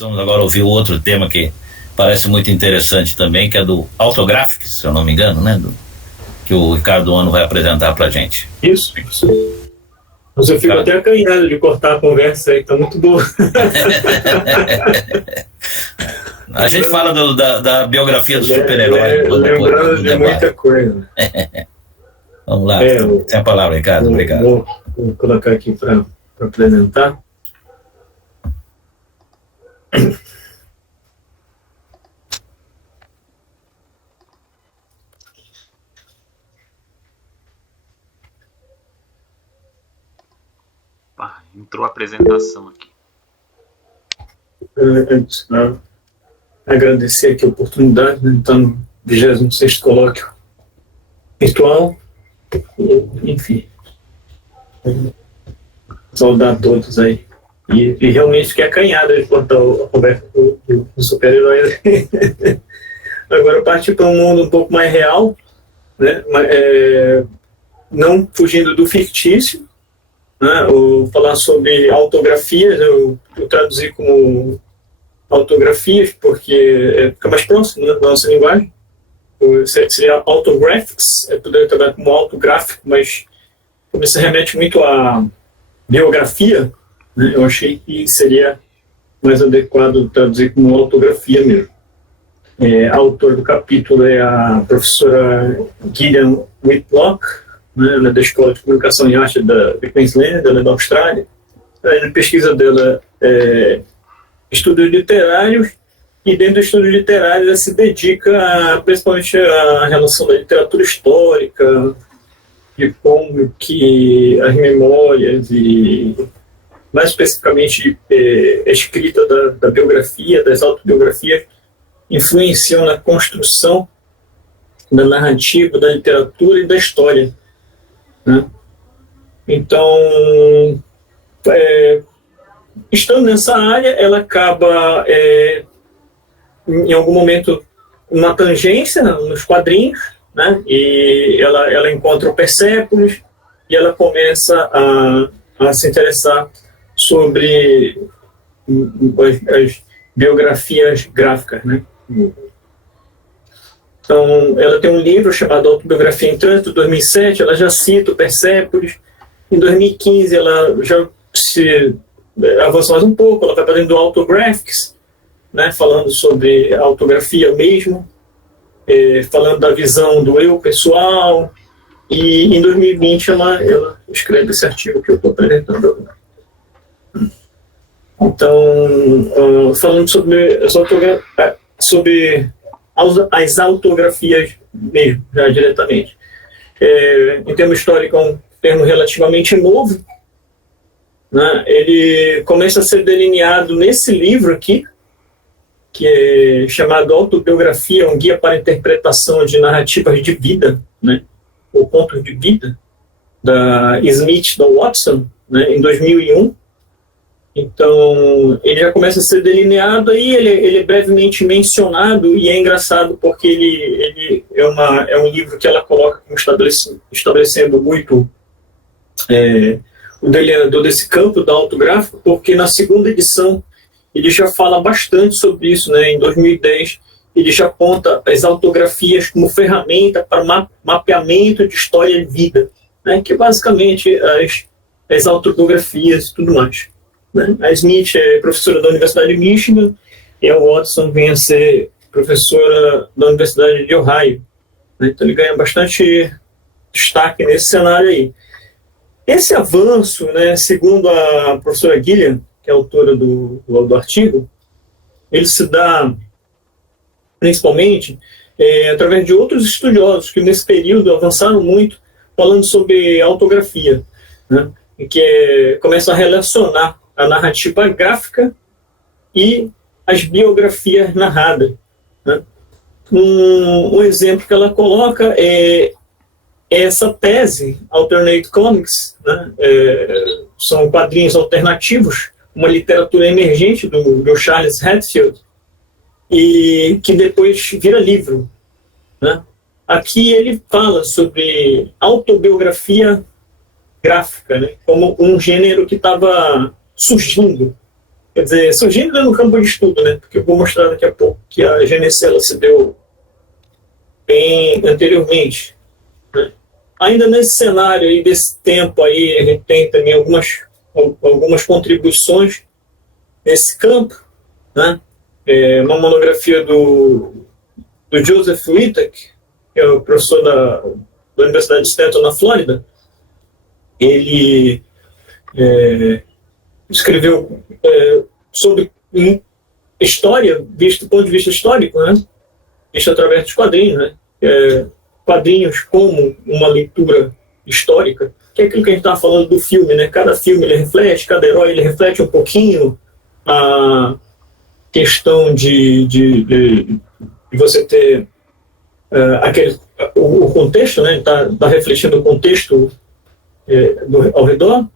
Vamos agora ouvir o outro tema que parece muito interessante também, que é do Autographics, se eu não me engano, né? Que o Ricardo Ono vai apresentar pra gente. Isso. Mas eu fico até acanhado de cortar a conversa aí, tá muito boa. A gente fala da biografia do super-herói. Lembrando de muita coisa. Vamos lá, tem a palavra, Ricardo, obrigado. Vou colocar aqui para apresentar. Entrou a apresentação aqui. Agradecer aqui a oportunidade, né? Estar no 26º colóquio virtual. Enfim, saudar a todos aí. E realmente fiquei acanhado de contar a conversa do super-herói. Agora partir para um mundo um pouco mais real, né? Não fugindo do fictício, né? Ou falar sobre autografias, eu traduzi como autografias porque fica mais próximo, né, da nossa linguagem. Seria autographics, poderia trabalhar como autográfico, mas como isso remete muito à biografia, né, eu achei que seria mais adequado traduzir como autografia mesmo. A autora do capítulo é a professora Gillian Whitlock, né, ela é da Escola de Comunicação e Arte de Queensland, ela é da Austrália. A pesquisa dela é estudos literários, e dentro dos estudos literários ela se dedica principalmente à relação da literatura histórica, de como que as memórias e, mais especificamente, a escrita da biografia, das autobiografias, influenciam na construção da narrativa, da literatura e da história, né? Então, estando nessa área, ela acaba, em algum momento, uma tangência nos quadrinhos, né? E ela encontra o Persépolis e ela começa a se interessar sobre as biografias gráficas, né? Então, ela tem um livro chamado Autobiografia em Trânsito, 2007, ela já cita o Persépolis. Em 2015, ela já se avança mais um pouco, ela vai para dentro do Autographics, né, falando sobre a autografia mesmo, falando da visão do eu pessoal, e em 2020 ela escreve esse artigo que eu estou apresentando agora. Então, falando sobre as autografias mesmo, já diretamente. Em termos históricos, é um termo relativamente novo, né? Ele começa a ser delineado nesse livro aqui, que é chamado Autobiografia, um guia para a interpretação de narrativas de vida, né? Ou pontos de vida, da Smith, da Watson, né? Em 2001. Então, ele já começa a ser delineado aí, ele é brevemente mencionado, e é engraçado porque ele é um livro que ela coloca como estabelecendo muito o delineador desse campo da autográfico, porque na segunda edição ele já fala bastante sobre isso, né? Em 2010 ele já aponta as autografias como ferramenta para mapeamento de história de vida, né? Que basicamente as autobiografias e tudo mais, né? A Smith é professora da Universidade de Michigan e a Watson vem a ser professora da Universidade de Ohio, né? Então ele ganha bastante destaque nesse cenário aí. Esse avanço, né, segundo a professora Gillian, que é autora do artigo, ele se dá principalmente através de outros estudiosos que nesse período avançaram muito falando sobre autografia, né, e que começam a relacionar a narrativa gráfica e as biografias narradas, né. Um exemplo que ela coloca é essa tese, Alternate Comics, né, são quadrinhos alternativos, uma literatura emergente do Charles Hatfield, e que depois vira livro, né? Aqui ele fala sobre autobiografia gráfica, né, como um gênero que estava surgindo. Quer dizer, surgindo no campo de estudo, né, porque eu vou mostrar daqui a pouco que a gênese ela se deu bem anteriormente, né. Ainda nesse cenário aí, desse tempo aí, a gente tem também algumas contribuições nesse campo, né. Uma monografia do Joseph Whittaker, que é o professor da Universidade de Stanton, na Flórida. Ele escreveu sobre história, visto do ponto de vista histórico, né? Visto através dos quadrinhos, né? Quadrinhos como uma leitura histórica, que é aquilo que a gente estava falando do filme, né? Cada filme ele reflete, cada herói ele reflete um pouquinho a questão de você ter o contexto, né? Tá refletindo o contexto ao redor.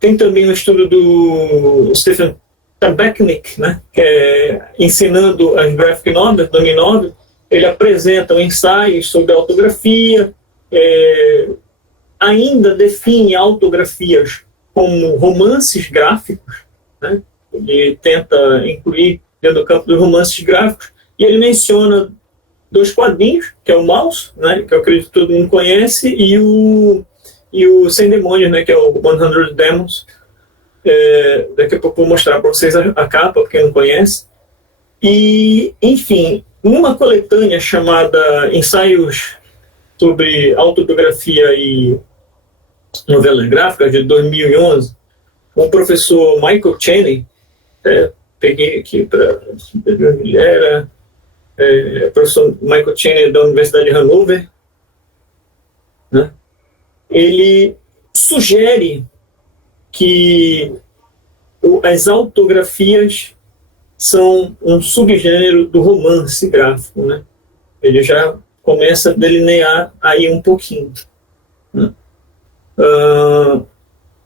Tem também um estudo do Stephen Tabachnik, né, que ensinando as graphic novels, dummy novel. Ele apresenta ensaios sobre autografia, ainda define autografias como romances gráficos, né? Ele tenta incluir dentro do campo dos romances gráficos, e ele menciona 2 quadrinhos, que é o Mouse, né, que eu acredito que todo mundo conhece, e o Sem Demônios, né, que é o 100 Demons. Daqui a pouco eu vou mostrar para vocês a capa, para quem não conhece. E, enfim, numa coletânea chamada Ensaios sobre Autobiografia e Novelas Gráficas, de 2011, o professor Michael Chaney, peguei aqui para ele era professor Michael Chaney da Universidade de Hannover, né? Ele sugere que as autografias são um subgênero do romance gráfico, né? Ele já começa a delinear aí um pouquinho, né?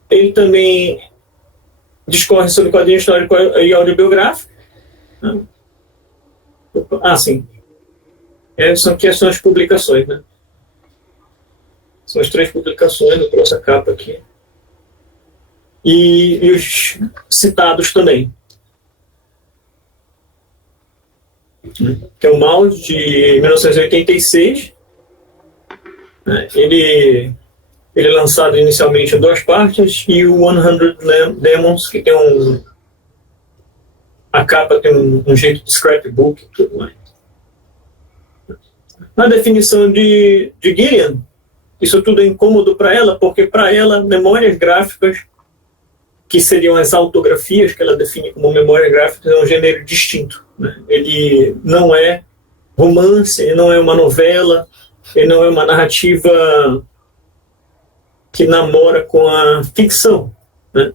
Ele também discorre sobre quadrinho histórico e autobiográfico, né? Sim. Aqui são as publicações, né? São as 3 publicações, eu trouxe a capa aqui. E os citados também. Que é o Mouse, de 1986. Ele é lançado inicialmente em 2 partes, e o 100 Demons, que tem a capa tem um jeito de scrapbook e tudo mais. Na definição de Gillian, isso tudo é incômodo para ela, porque para ela, memórias gráficas, que seriam as autografias, que ela define como memórias gráficas, é um gênero distinto, né? Ele não é romance, ele não é uma novela, ele não é uma narrativa que namora com a ficção, né?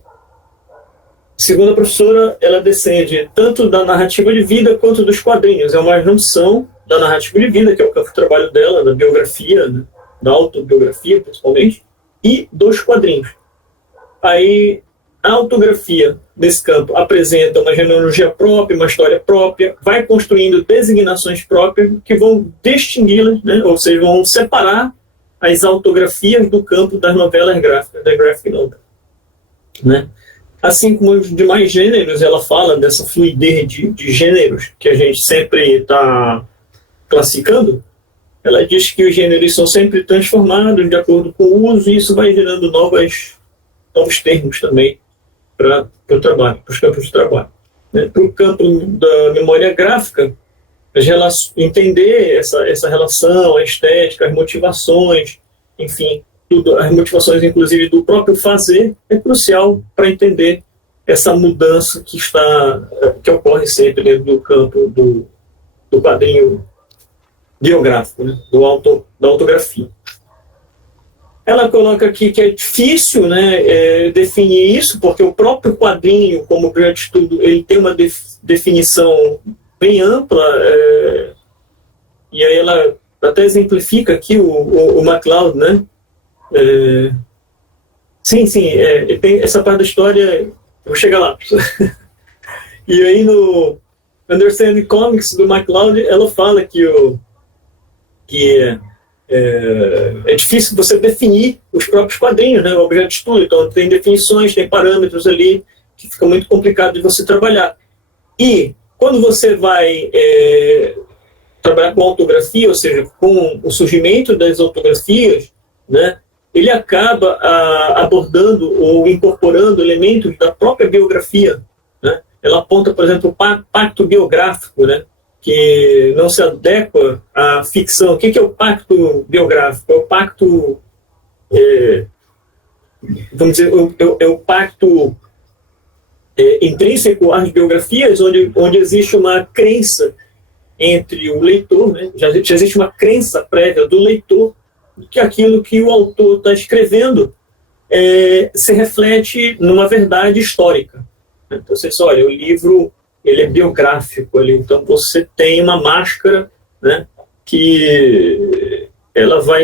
Segundo a professora, ela descende tanto da narrativa de vida quanto dos quadrinhos. É uma junção da narrativa de vida, que é o campo de trabalho dela, da biografia, né? Da autobiografia, principalmente, e dos quadrinhos. Aí, a autografia, nesse campo, apresenta uma genealogia própria, uma história própria, vai construindo designações próprias que vão distingui-las, né? Ou seja, vão separar as autografias do campo das novelas gráficas, da graphic novel, né? Assim como os demais gêneros, ela fala dessa fluidez de gêneros que a gente sempre está classificando. Ela diz que os gêneros são sempre transformados de acordo com o uso, e isso vai gerando novos termos também para o trabalho, para os campos de trabalho, né? Para o campo da memória gráfica, entender essa relação, a estética, as motivações, enfim, tudo, as motivações inclusive do próprio fazer, é crucial para entender essa mudança que ocorre sempre dentro do campo do quadrinho biográfico, né? Da autografia. Ela coloca aqui que é difícil, né, definir isso, porque o próprio quadrinho, como objeto de estudo, ele tem uma definição bem ampla, e aí ela até exemplifica aqui o MacLeod, né? Tem essa parte da história vou chegar lá. E aí no Understanding Comics do MacLeod, ela fala que é difícil você definir os próprios quadrinhos, né, o objeto de estudo. Então tem definições, tem parâmetros ali que fica muito complicado de você trabalhar. E quando você vai trabalhar com autografia, ou seja, com o surgimento das autografias, né, ele acaba abordando ou incorporando elementos da própria biografia, né? Ela aponta, por exemplo, o pacto biográfico, né, que não se adequa à ficção. O que é o pacto biográfico? É o pacto, vamos dizer, é o pacto intrínseco às biografias, onde existe uma crença entre o leitor, né? Já existe uma crença prévia do leitor que aquilo que o autor está escrevendo se reflete numa verdade histórica. Então, você diz, olha, o livro ele é biográfico ali, então você tem uma máscara, né, que ela vai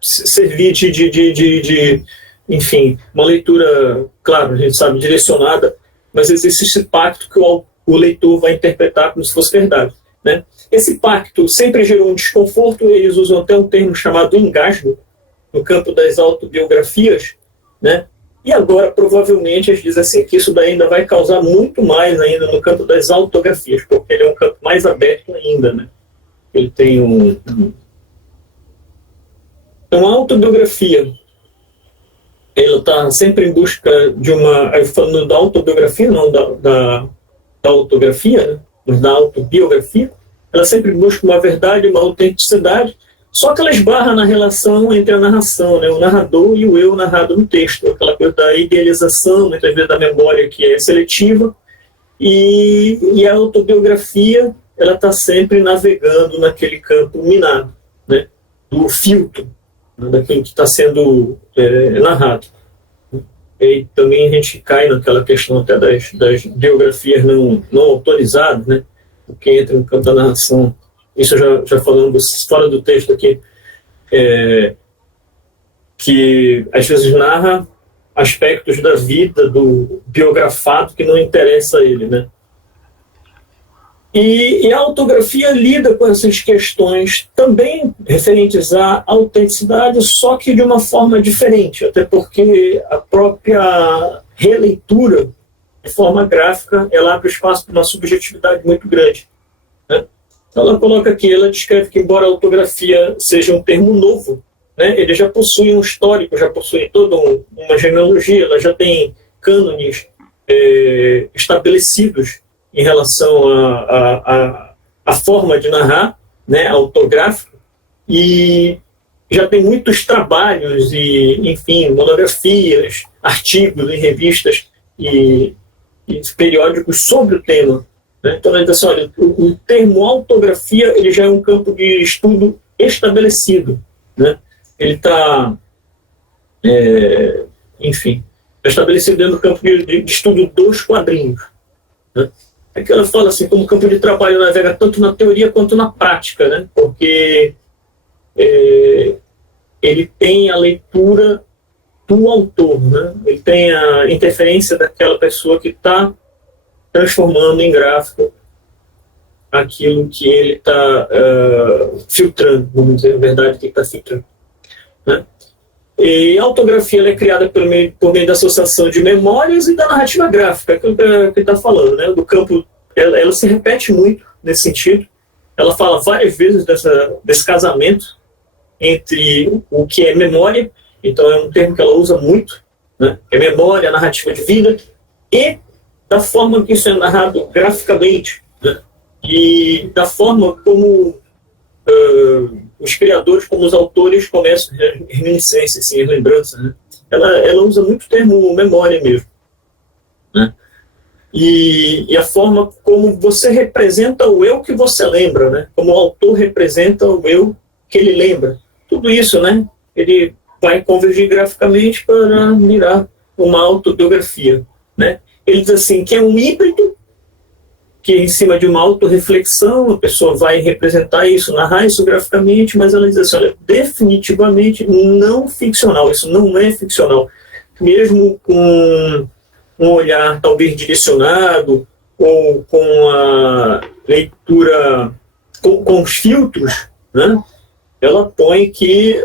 servir de enfim, uma leitura, claro, a gente sabe, direcionada, mas existe esse pacto que o leitor vai interpretar como se fosse verdade, né? Esse pacto sempre gerou um desconforto, eles usam até um termo chamado engasgo no campo das autobiografias, né? E agora, provavelmente, eles dizem assim, que isso daí ainda vai causar muito mais ainda no campo das autografias, porque ele é um campo mais aberto ainda, né? Ele tem Então, a autobiografia, ela está sempre em busca de uma... Falando da autobiografia, não da autografia, né? Mas da autobiografia, ela sempre busca uma verdade, uma autenticidade, só que ela esbarra na relação entre a narração, né, o narrador e o eu narrado no texto, aquela coisa da idealização, muitas vezes da memória que é seletiva, e a autobiografia ela está sempre navegando naquele campo minado, né, do filtro, né, daquilo que está sendo narrado. E também a gente cai naquela questão até das biografias não autorizadas, né, que entra no campo da narração. Isso já falando fora do texto aqui, que às vezes narra aspectos da vida do biografado que não interessa a ele, né? E a autografia lida com essas questões também referentes à autenticidade, só que de uma forma diferente, até porque a própria releitura de forma gráfica ela abre espaço para uma subjetividade muito grande, né? Ela coloca aqui, ela descreve que, embora a autografia seja um termo novo, né, ele já possui um histórico, já possui toda uma genealogia, ela já tem cânones estabelecidos em relação à forma de narrar, né, autográfica, e já tem muitos trabalhos e, enfim, monografias, artigos em revistas e periódicos sobre o tema. Então, ele diz assim, olha, o termo autografia ele já é um campo de estudo estabelecido, né? Ele está, enfim, estabelecido dentro do campo de estudo dos quadrinhos, né? Aqui ela fala assim, como campo de trabalho navega tanto na teoria quanto na prática, né? Porque ele tem a leitura do autor, né? Ele tem a interferência daquela pessoa que está transformando em gráfico aquilo que ele está filtrando, vamos dizer a verdade que ele está filtrando, né? E a autografia ela é criada por meio da associação de memórias e da narrativa gráfica, aquilo que ele está falando, né? Do campo, ela se repete muito nesse sentido, ela fala várias vezes desse casamento entre o que é memória, então é um termo que ela usa muito, né? É memória, narrativa de vida, e da forma que isso é narrado graficamente, né? E da forma como os criadores, como os autores começam reminiscências, assim, lembranças, né? Ela usa muito o termo memória mesmo, né? E a forma como você representa o eu que você lembra, né? Como o autor representa o eu que ele lembra. Tudo isso, né? Ele vai convergir graficamente para virar uma autobiografia, né? Ele diz assim, que é um híbrido, que em cima de uma autorreflexão, a pessoa vai representar isso, narrar isso graficamente, mas ela diz assim, olha, definitivamente não ficcional, isso não é ficcional. Mesmo com um olhar talvez direcionado, ou com a leitura, com os filtros, né? Ela põe que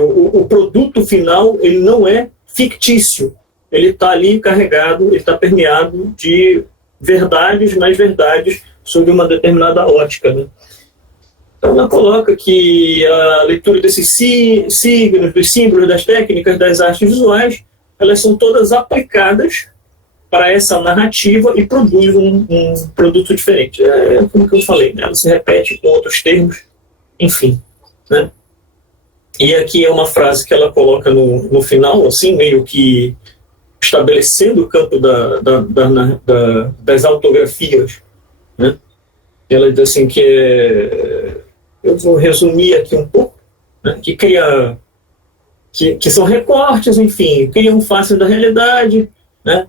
o produto final ele não é fictício, ele está ali carregado, ele está permeado de verdades, mais verdades sobre uma determinada ótica, né? Então ela coloca que a leitura desses signos, dos símbolos, das técnicas, das artes visuais, elas são todas aplicadas para essa narrativa e produz um produto diferente. É como que eu falei, né? Ela se repete com outros termos, enfim, né? E aqui é uma frase que ela coloca no final, assim, meio que estabelecendo o campo das autografias, né? Ela diz assim que eu vou resumir aqui um pouco, né? Que são recortes, enfim, criam face da realidade, né?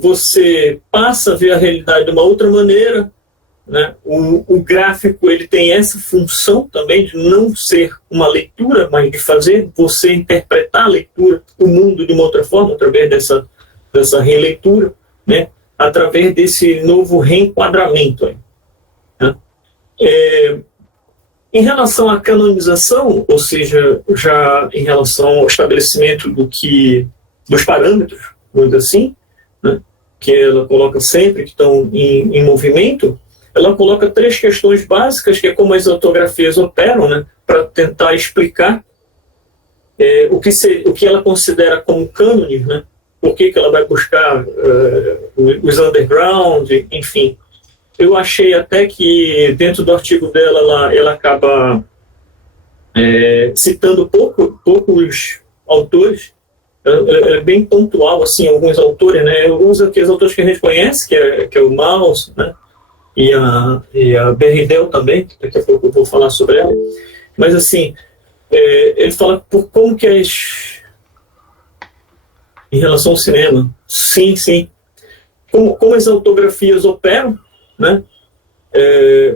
Você passa a ver a realidade de uma outra maneira, né? O gráfico ele tem essa função também de não ser uma leitura, mas de fazer você interpretar a leitura, o mundo de uma outra forma, através dessa releitura, né? Através desse novo reenquadramento aí, né? Em relação à canonização, ou seja, já em relação ao estabelecimento dos parâmetros, vamos dizer assim, né? Que ela coloca sempre que estão em movimento, ela coloca 3 questões básicas, que é como as autografias operam, né, para tentar explicar o que ela considera como cânone, né, por que ela vai buscar os underground, enfim. Eu achei até que, dentro do artigo dela, ela acaba citando poucos autores. Ela é bem pontual, assim, alguns autores, né, usa aqueles autores que a gente conhece, que é o Maus, né, e a Berridel também, daqui a pouco eu vou falar sobre ela, mas assim, ele fala por como que em relação ao cinema, sim, como as autografias operam, né?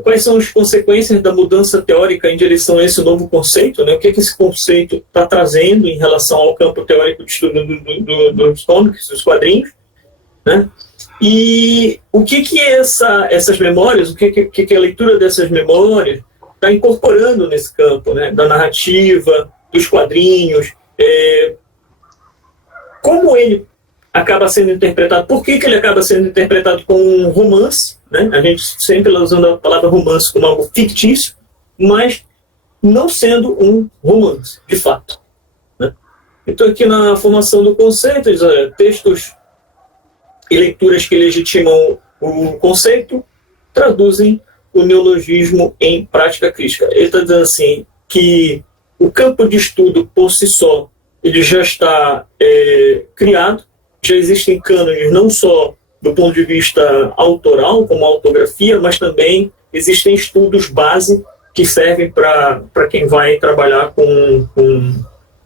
Quais são as consequências da mudança teórica em direção a esse novo conceito, né? O que esse conceito está trazendo em relação ao campo teórico de estudo dos comics, dos quadrinhos, né? E o que essas memórias, o que a leitura dessas memórias está incorporando nesse campo, né? Da narrativa, dos quadrinhos, como ele acaba sendo interpretado, por que ele acaba sendo interpretado como um romance, né? A gente sempre usando a palavra romance como algo fictício, mas não sendo um romance, de fato, né? Então aqui na formação do conceito, textos e leituras que legitimam o conceito traduzem o neologismo em prática crítica. Ele está dizendo assim que o campo de estudo por si só ele já está criado, já existem cânones não só do ponto de vista autoral, como a autografia, mas também existem estudos base que servem para quem vai trabalhar com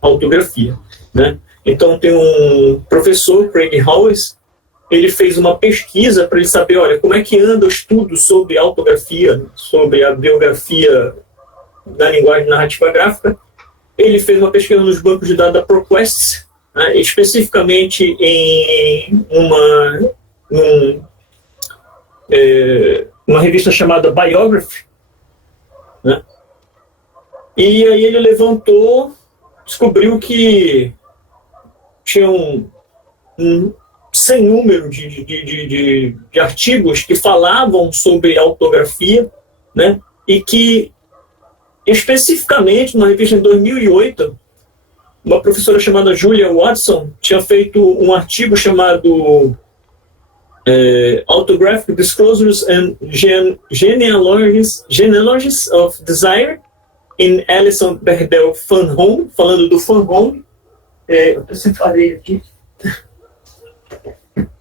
autografia, né? Então tem um professor, Craig Howes, ele fez uma pesquisa para ele saber, olha, como é que anda o estudo sobre autografia, sobre a biografia da linguagem narrativa gráfica. Ele fez uma pesquisa nos bancos de dados da ProQuest, né, especificamente em uma revista chamada Biography, né? E aí ele descobriu que tinha um sem número de artigos que falavam sobre autografia, né? E que, especificamente, numa revista em 2008, uma professora chamada Julia Watson tinha feito um artigo chamado Autographic Disclosures and Genealogies of Desire in Alison Bechdel Fan Home, falando do Fan Home. Eu separei aqui,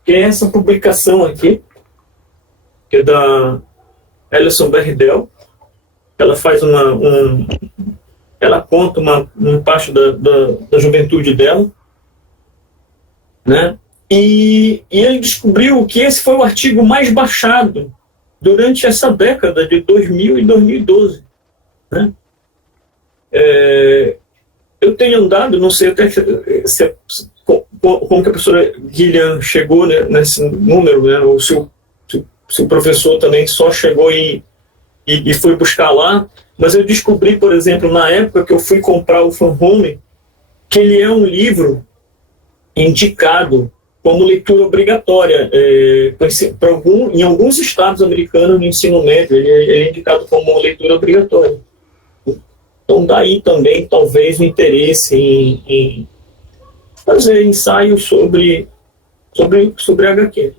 que é essa publicação aqui, que é da Alison Bechdel. Ela faz ela conta uma parte da juventude dela, né? E ele descobriu que esse foi o artigo mais baixado durante essa década de 2000 e 2012, né? eu tenho andado, não sei até como que a professora Gillian chegou, né, nesse número, né, ou se o professor também só chegou e foi buscar lá, mas eu descobri, por exemplo, na época que eu fui comprar o Van Home, que ele é um livro indicado como leitura obrigatória em alguns estados americanos no ensino médio, ele é indicado como leitura obrigatória. Então daí também talvez o interesse em fazer ensaios sobre HQ,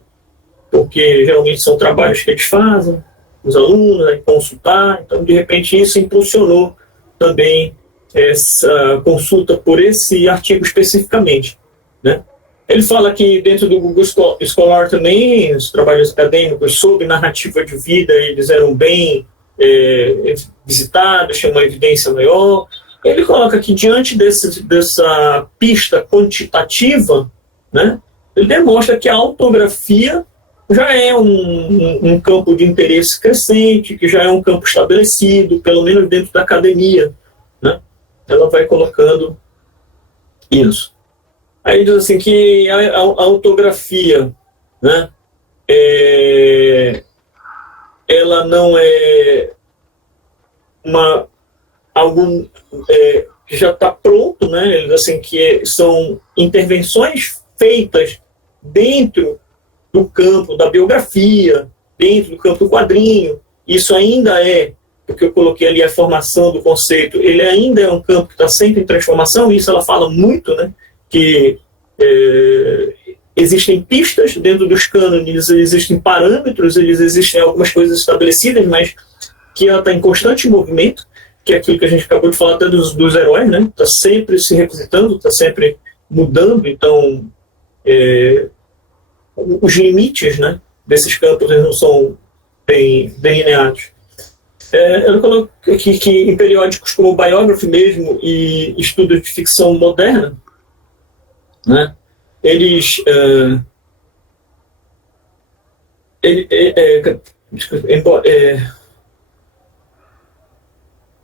porque realmente são trabalhos que eles fazem, os alunos, aí consultar, então de repente isso impulsionou também essa consulta por esse artigo especificamente, né? Ele fala que dentro do Google Scholar também os trabalhos acadêmicos sobre narrativa de vida eles eram bem visitados, tinha uma evidência maior. Ele coloca que diante dessa pista quantitativa, né, ele demonstra que a autografia já é um campo de interesse crescente, que já é um campo estabelecido, pelo menos dentro da academia, né? Ela vai colocando isso. Aí diz assim que a autografia, né, ela não é algo que já está pronto, né? Ele diz assim que são intervenções feitas dentro do campo da biografia, dentro do campo do quadrinho. Isso ainda porque eu coloquei ali a formação do conceito, ele ainda é um campo que está sempre em transformação, e isso ela fala muito, né? Que existem pistas dentro dos cânones, existem parâmetros, existem algumas coisas estabelecidas, mas que ela está em constante movimento, que é aquilo que a gente acabou de falar até dos heróis, né? Está sempre se revisitando, está sempre mudando, então os limites, né, desses campos não são bem delineados. Eu coloco aqui que em periódicos como o Biography mesmo e estudos de ficção moderna, né, eles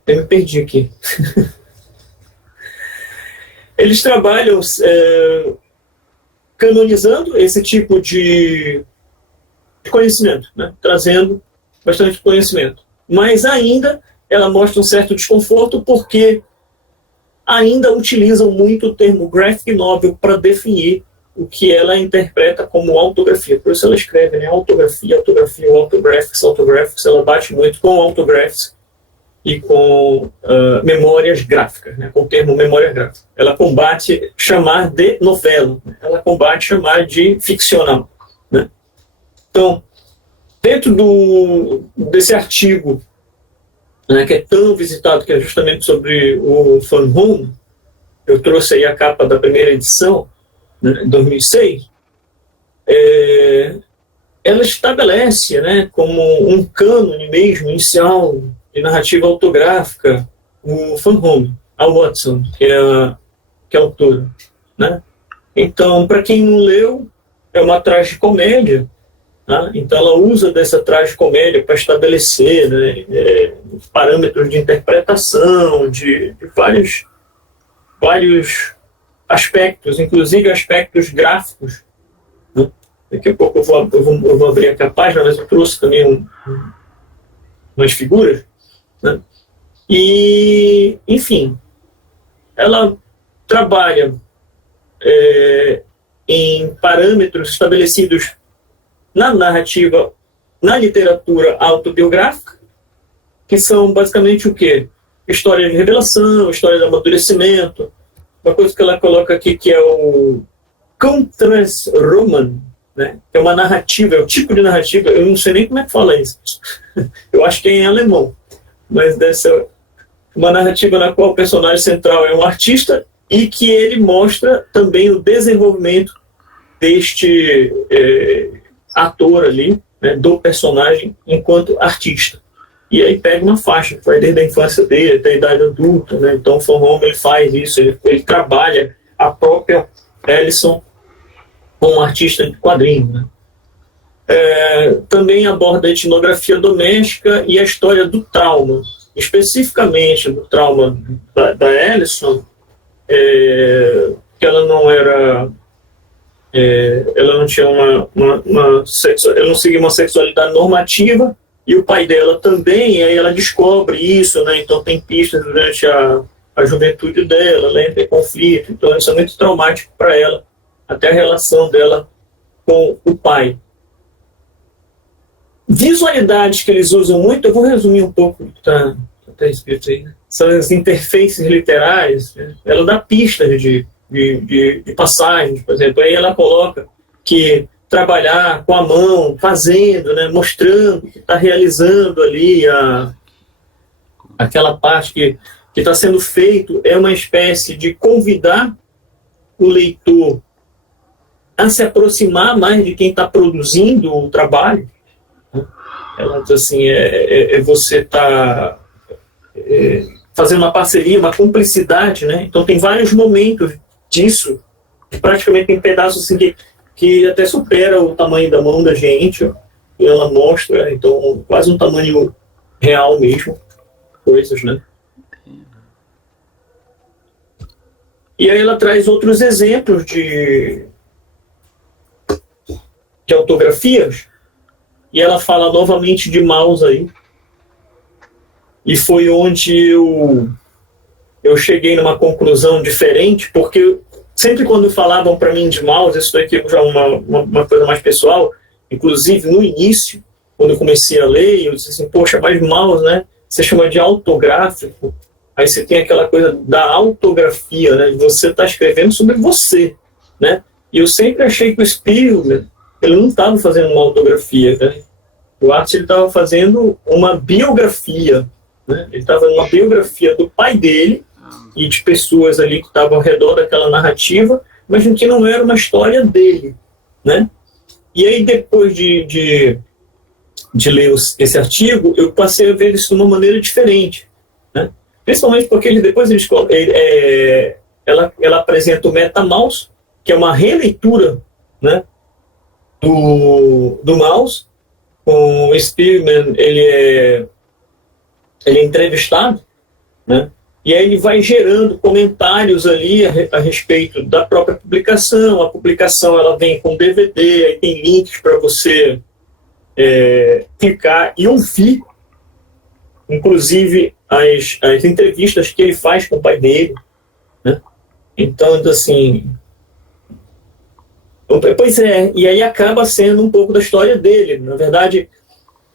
eu me perdi aqui. Eles trabalham canonizando esse tipo de conhecimento, né? Trazendo bastante conhecimento. Mas ainda ela mostra um certo desconforto porque ainda utilizam muito o termo graphic novel para definir o que ela interpreta como autografia. Por isso ela escreve, né, autografia, autographics, ela bate muito com autographs e com memórias gráficas, né, com o termo memória gráfica. Ela combate chamar de novela, né, ela combate chamar de ficcional, né. Então, dentro desse artigo, né, que é tão visitado, que é justamente sobre o Van Home, eu trouxe aí a capa da primeira edição, né, 2006, ela estabelece, né, como um cânone mesmo, inicial, de narrativa autográfica, o Van Home, a Watson, que é a autora, né? Então, para quem não leu, é uma tragicomédia, tá? Então ela usa dessa tragicomédia para estabelecer, né, parâmetros de interpretação, de vários aspectos, inclusive aspectos gráficos, né? Daqui a pouco eu vou abrir aqui a página, mas eu trouxe também umas figuras, né? E, enfim, ela trabalha em parâmetros estabelecidos na narrativa, na literatura autobiográfica, que são basicamente o quê? História de revelação, história de amadurecimento. Uma coisa que ela coloca aqui que é o Contrasroman, né? É uma narrativa, é o tipo de narrativa, eu não sei nem como é que fala isso. Eu acho que é em alemão, mas deve ser uma narrativa na qual o personagem central é um artista e que ele mostra também o desenvolvimento deste ator ali, né, do personagem enquanto artista. E aí pega uma faixa que vai desde a infância dele até a idade adulta, né? Então o Van Home ele faz isso, ele trabalha a própria Ellison como artista de quadrinho, né? Também aborda a etnografia doméstica e a história do trauma, especificamente do trauma da Ellison. que ela não era, ela não tinha ela não seguia uma sexualidade normativa, e o pai dela também, e aí ela descobre isso, né? Então tem pistas durante a juventude dela, ela entra em conflito, então isso é muito traumático para ela, até a relação dela com o pai. Visualidades que eles usam muito, eu vou resumir um pouco o que está escrito aí, né? São as interfaces literárias, né? Ela dá pistas de passagens, por exemplo, aí ela coloca que trabalhar com a mão, fazendo, né? Mostrando que está realizando ali aquela parte que está sendo feito, é uma espécie de convidar o leitor a se aproximar mais de quem está produzindo o trabalho. Ela diz assim, você está fazendo uma parceria, uma cumplicidade, né? Então tem vários momentos disso, praticamente tem pedaços assim, que até supera o tamanho da mão da gente, ó, e ela mostra, então quase um tamanho real mesmo, coisas, né? E aí ela traz outros exemplos de autografias, e ela fala novamente de Maus aí. E foi onde eu cheguei numa conclusão diferente, porque sempre quando falavam para mim de Maus, isso daqui já é uma coisa mais pessoal, inclusive no início, quando eu comecei a ler, eu disse assim, poxa, mas Maus, né? Você chama de autográfico, aí você tem aquela coisa da autografia, né? Você está escrevendo sobre você, né? E eu sempre achei que o Spielberg, ele não estava fazendo uma autografia, né? O Arte estava fazendo uma biografia, né? Ele estava numa biografia do pai dele e de pessoas ali que estavam ao redor daquela narrativa, mas que não era uma história dele, né? E aí, depois de ler esse artigo, eu passei a ver isso de uma maneira diferente, né? Principalmente porque ela apresenta o Meta-Maus, que é uma releitura, né, do Maus. Com o Spearman, ele é entrevistado, né? E aí ele vai gerando comentários ali a respeito da própria publicação. A publicação ela vem com DVD, aí tem links para você clicar e ouvir, inclusive as entrevistas que ele faz com o pai dele, né? Então, assim, pois é, e aí acaba sendo um pouco da história dele. Na verdade,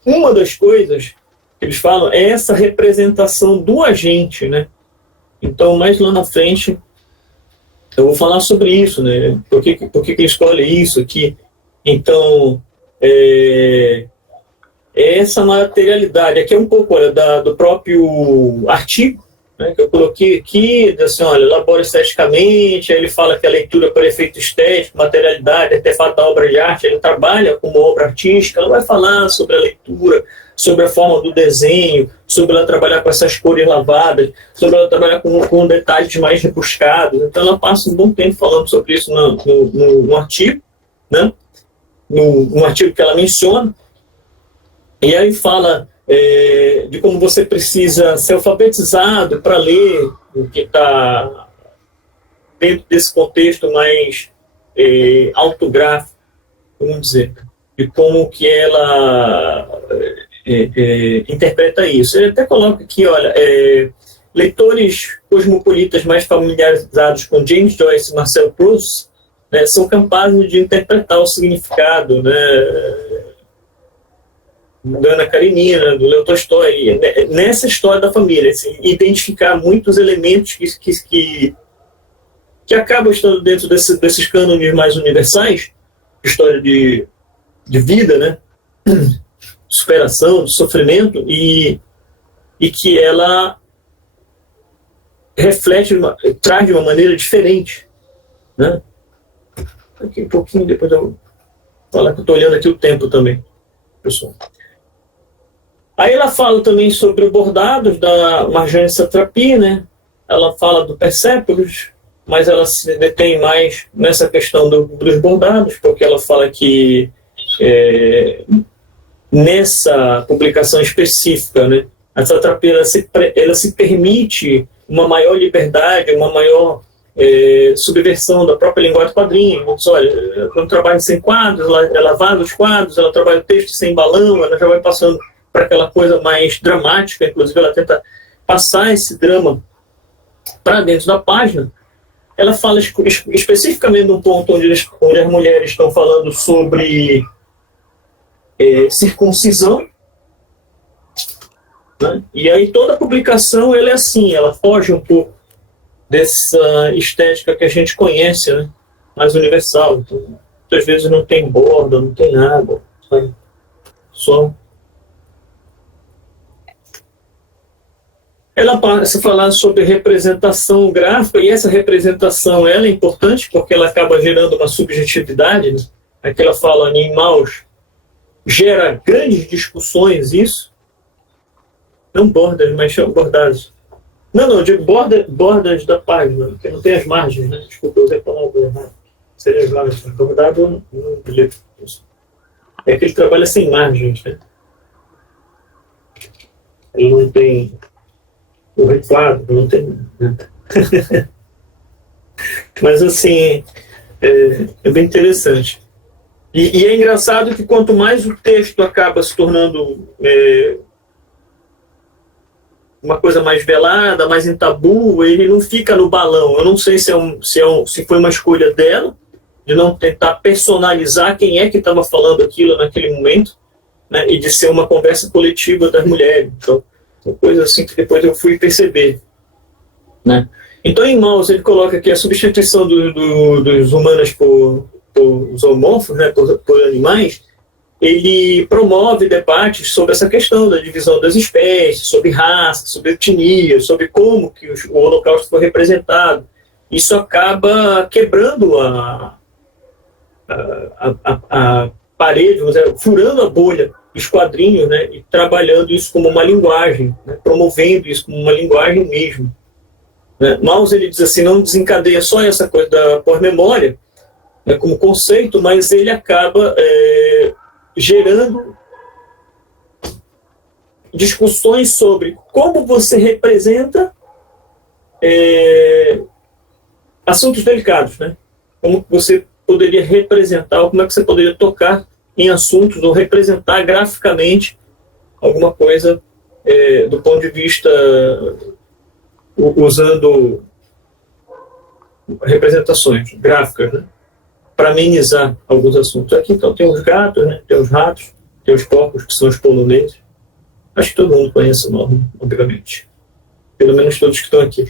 uma das coisas que eles falam é essa representação do agente, né? Então, mais lá na frente, eu vou falar sobre isso, né? Por que ele escolhe isso aqui? Então, essa materialidade, aqui é um pouco, olha, do próprio artigo, né, que eu coloquei aqui, assim, olha, elabora esteticamente, aí ele fala que a leitura para efeito estético, materialidade, artefato da obra de arte, ele trabalha como obra artística, ela vai falar sobre a leitura, sobre a forma do desenho, sobre ela trabalhar com essas cores lavadas, sobre ela trabalhar com detalhes mais rebuscados. Então ela passa um bom tempo falando sobre isso no artigo, né, no artigo que ela menciona, e aí fala de como você precisa ser alfabetizado para ler o que está dentro desse contexto mais autográfico, vamos dizer, e como que ela interpreta isso. Ele até coloca aqui, olha, leitores cosmopolitas mais familiarizados com James Joyce e Marcel Proust, né, são capazes de interpretar o significado, né, da Ana Karenina, do Leo Tolstói, nessa história da família, assim, identificar muitos elementos que acabam estando dentro desses cânones mais universais, história de vida, né, de superação, de sofrimento, e que ela reflete, traz de uma maneira diferente, né? Aqui um pouquinho, depois eu vou falar que eu estou olhando aqui o tempo também, pessoal. Aí ela fala também sobre os bordados da Marjane Satrapi, né? Ela fala do Persépolis, mas ela se detém mais nessa questão dos bordados, porque ela fala que nessa publicação específica, né, a Satrapi ela se permite uma maior liberdade, uma maior subversão da própria linguagem do quadrinho. Olha, quando trabalha sem quadros, ela vaza os quadros, ela trabalha o texto sem balão, ela já vai passando para aquela coisa mais dramática, inclusive ela tenta passar esse drama para dentro da página. Ela fala especificamente num ponto onde as mulheres estão falando sobre circuncisão, né? E aí toda a publicação ela é assim, ela foge um pouco dessa estética que a gente conhece, né? Mais universal. Então, muitas vezes não tem borda, não tem nada, sabe? Só ela passa a falar sobre representação gráfica, e essa representação ela é importante porque ela acaba gerando uma subjetividade, né? Aqui ela fala em Maus, gera grandes discussões isso, não bordas, mas chama bordados. Não, eu digo bordas da página, porque não tem as margens, né? Desculpa, eu usei a palavra errada. Seria as margens. Bordado não é que ele trabalha sem margens, né? Ele não tem o requadro, não tem nada. Mas assim, é bem interessante. E é engraçado que quanto mais o texto acaba se tornando uma coisa mais velada, mais em tabu, ele não fica no balão. Eu não sei se foi uma escolha dela, de não tentar personalizar quem é que estava falando aquilo naquele momento, né, e de ser uma conversa coletiva das mulheres. Então, uma coisa assim que depois eu fui perceber, né? Então, em Maus, ele coloca aqui a substituição dos humanos por zoomorfos, né, por animais. Ele promove debates sobre essa questão da divisão das espécies, sobre raça, sobre etnia, sobre como que o Holocausto foi representado. Isso acaba quebrando a parede, vamos dizer, furando a bolha dos quadrinhos, né, e trabalhando isso como uma linguagem, né, promovendo isso como uma linguagem mesmo. Né. Maus, ele diz assim, não desencadeia só essa coisa da pós-memória, né, como conceito, mas ele acaba gerando discussões sobre como você representa assuntos delicados, né? Como você poderia representar, ou como é que você poderia tocar em assuntos ou representar graficamente alguma coisa do ponto de vista usando representações gráficas, né? Para amenizar alguns assuntos. Aqui então tem os gatos, né? Tem os ratos, tem os porcos, que são os poloneses. Acho que todo mundo conhece o nome, obviamente. Pelo menos todos que estão aqui.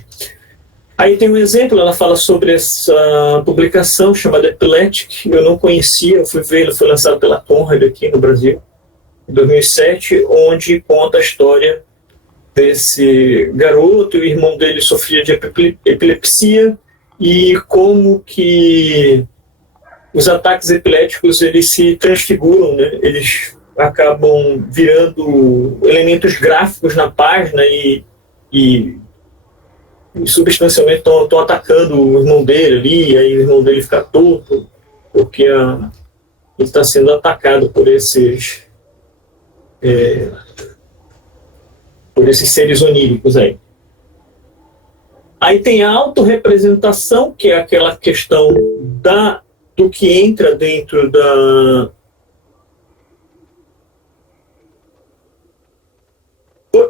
Aí tem um exemplo, ela fala sobre essa publicação chamada Epileptic, eu não conhecia, eu fui ver, ela foi lançada pela Conrad aqui no Brasil, em 2007, onde conta a história desse garoto, o irmão dele sofria de epilepsia, e como que os ataques epiléticos eles se transfiguram, né? Eles acabam virando elementos gráficos na página e substancialmente estão atacando o irmão dele ali, e aí o irmão dele fica torto, porque ele está sendo atacado por esses seres oníricos aí. Aí tem a autorrepresentação, que é aquela questão do que entra dentro da...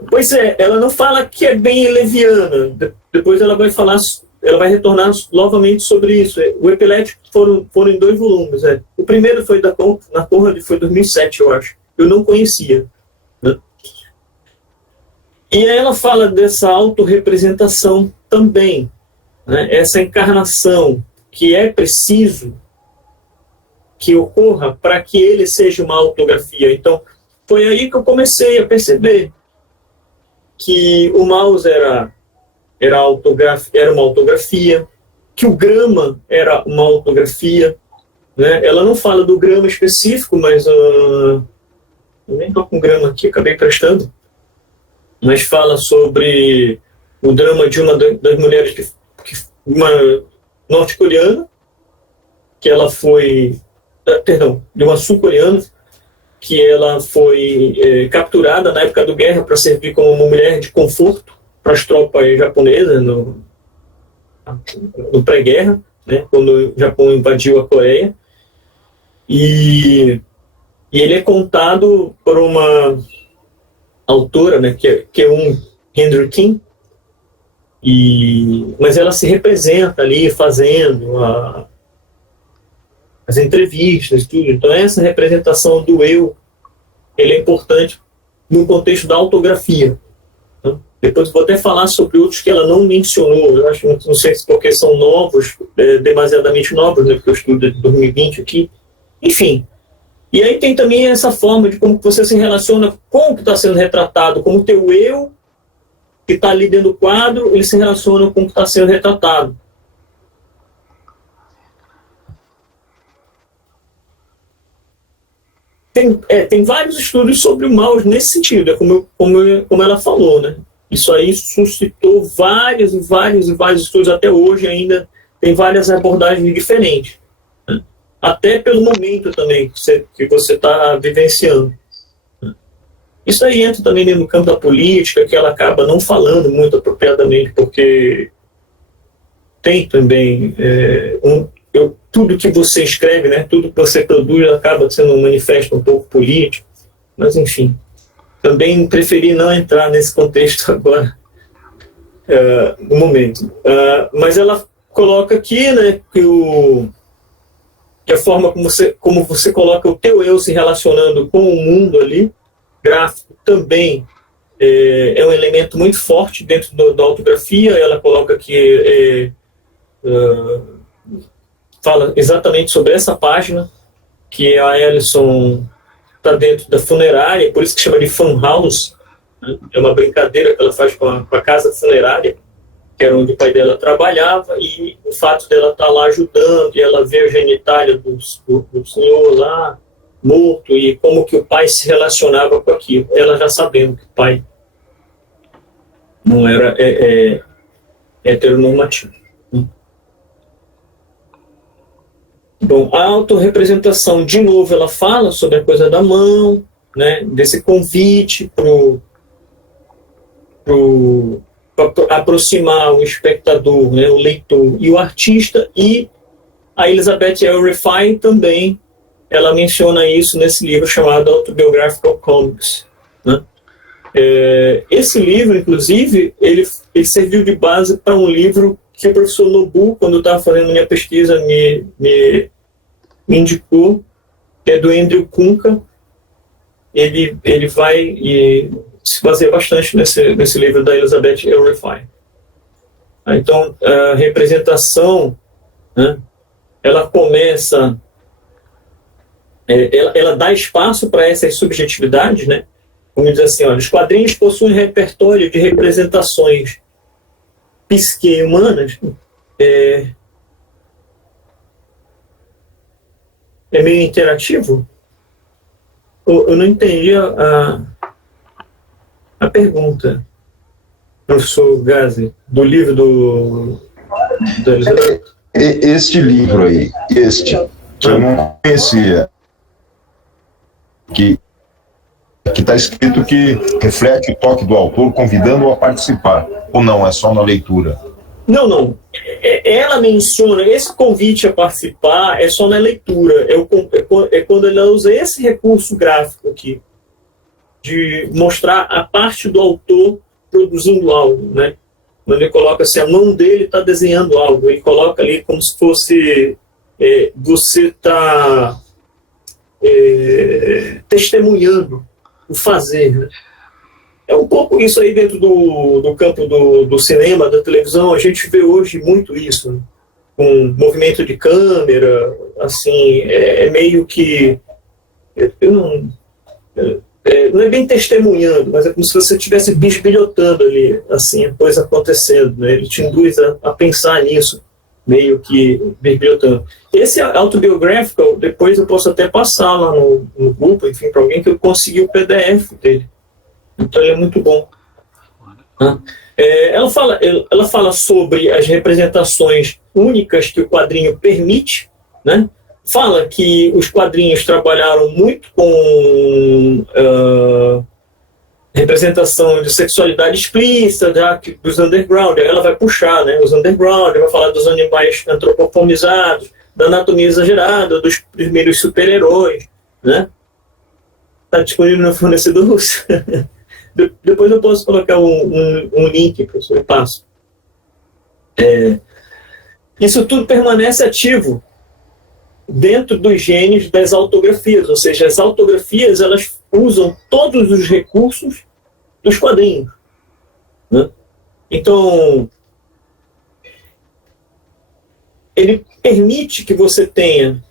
Pois é, ela não fala que é bem leviana. Depois ela vai falar, ela vai retornar novamente sobre isso. O Epilético foram em 2 volumes. O primeiro foi na Conrad, foi 2007, eu acho. Eu não conhecia, né? E aí ela fala dessa autorrepresentação também, né? Essa encarnação que é preciso que ocorra para que ele seja uma autografia. Então, foi aí que eu comecei a perceber que o Maus era uma autografia, que o grama era uma autografia, né? Ela não fala do grama específico, mas eu nem estou com grama aqui, acabei prestando, mas fala sobre o drama de uma das mulheres, uma norte-coreana, que ela foi, de uma sul-coreana, que ela foi capturada na época da guerra para servir como uma mulher de conforto para as tropas japonesas no pré-guerra, né, quando o Japão invadiu a Coreia. E ele é contado por uma autora, né, que é um Henry Kim, mas ela se representa ali fazendo as entrevistas, tudo. Então essa representação do eu, ele é importante no contexto da autografia. Né? Depois vou até falar sobre outros que ela não mencionou. Eu acho, não sei se porque são novos, demasiadamente novos, né, porque eu estudo de 2020 aqui. Enfim. E aí tem também essa forma de como você se relaciona com o que está sendo retratado, como o teu eu, que está ali dentro do quadro, ele se relaciona com o que está sendo retratado. Tem vários estudos sobre o Maus nesse sentido, como ela falou, né? Isso aí suscitou vários estudos, até hoje ainda tem várias abordagens diferentes. Né? Até pelo momento também que você está vivenciando. Isso aí entra também dentro do campo da política, que ela acaba não falando muito apropriadamente, porque tem também tudo que você escreve, né, tudo que você produz acaba sendo um manifesto um pouco político, mas enfim, também preferi não entrar nesse contexto agora, no momento. Mas ela coloca aqui, né, que a forma como você coloca o teu eu se relacionando com o mundo ali, gráfico, também é um elemento muito forte dentro da autografia. Ela coloca que fala exatamente sobre essa página, que a Ellison está dentro da funerária, por isso que chama de fan house, né? É uma brincadeira que ela faz com a casa funerária, que era onde o pai dela trabalhava, e o fato dela estar lá ajudando, e ela vê a genitália do senhor lá, morto, e como que o pai se relacionava com aquilo. Ela já sabendo que o pai não era heteronormativo. Bom, a autorrepresentação, de novo, ela fala sobre a coisa da mão, né, desse convite para aproximar o espectador, né, o leitor e o artista. E a Elizabeth Ellery Fine também, ela menciona isso nesse livro chamado Autobiographical Comics. Né? Esse livro, inclusive, ele serviu de base para um livro que o professor Nobu, quando eu estava fazendo minha pesquisa, me indicou, que é do Andrew Kunka. Ele vai se baseia bastante nesse livro da Elizabeth Ellery Fine. Então, a representação, né, ela começa... ela dá espaço para essas subjetividades, né? Como diz assim, olha, os quadrinhos possuem repertório de representações psique-humanas. É meio interativo? Eu não entendi a pergunta, professor Gazi, do livro do Elizabeth. Este livro aí, que eu não conhecia, que está escrito que reflete o toque do autor, convidando-o a participar, ou não, é só na leitura? Não. Ela menciona, esse convite a participar é só na leitura, é quando ela usa esse recurso gráfico aqui, de mostrar a parte do autor produzindo algo, né? Quando ele coloca assim, a mão dele está desenhando algo, ele coloca ali como se fosse você está testemunhando o fazer, né? É um pouco isso aí dentro do campo do cinema, da televisão. A gente vê hoje muito isso, né? Com movimento de câmera, assim, meio que... não é bem testemunhando, mas é como se você estivesse bisbilhotando ali, assim, a coisa acontecendo, né? Ele te induz a pensar nisso, meio que bisbilhotando. Esse autobiográfico, depois eu posso até passar lá no grupo, enfim, para alguém que eu consegui o PDF dele. Então ele é muito bom. Ela fala sobre as representações únicas que o quadrinho permite, né? Fala que os quadrinhos trabalharam muito com representação de sexualidade explícita dos underground, aí ela vai puxar, né, os underground, vai falar dos animais antropomorfizados, da anatomia exagerada, dos primeiros super-heróis, né? Está disponível no fornecedor. Depois eu posso colocar um link para o passo. Isso tudo permanece ativo dentro dos genes das autografias, ou seja, as autografias elas usam todos os recursos dos quadrinhos, né? Então, ele permite que você tenha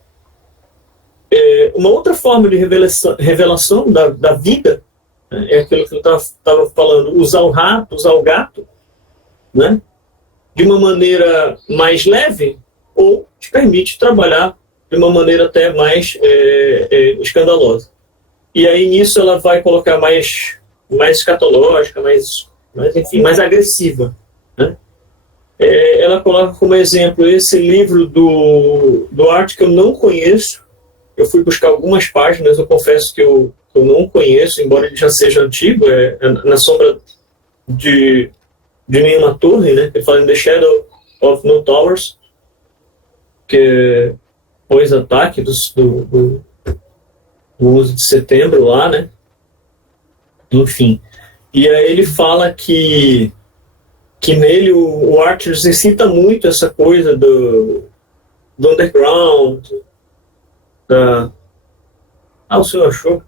uma outra forma de revelação da vida, né? É aquilo que eu estava falando, usar o rato, usar o gato, né? De uma maneira mais leve, ou te permite trabalhar de uma maneira até mais escandalosa. E aí nisso ela vai colocar mais escatológica, enfim, mais agressiva, né? Ela coloca como exemplo esse livro do Art que eu não conheço. Eu fui buscar algumas páginas, eu confesso que eu não conheço, embora ele já seja antigo, Na Sombra de Nenhuma Torre, né? Ele fala em The Shadow of No Towers, que é pós-ataque do 11 de setembro lá, né? Enfim. E aí ele fala que nele o Archer cita muito essa coisa do underground, o senhor achou?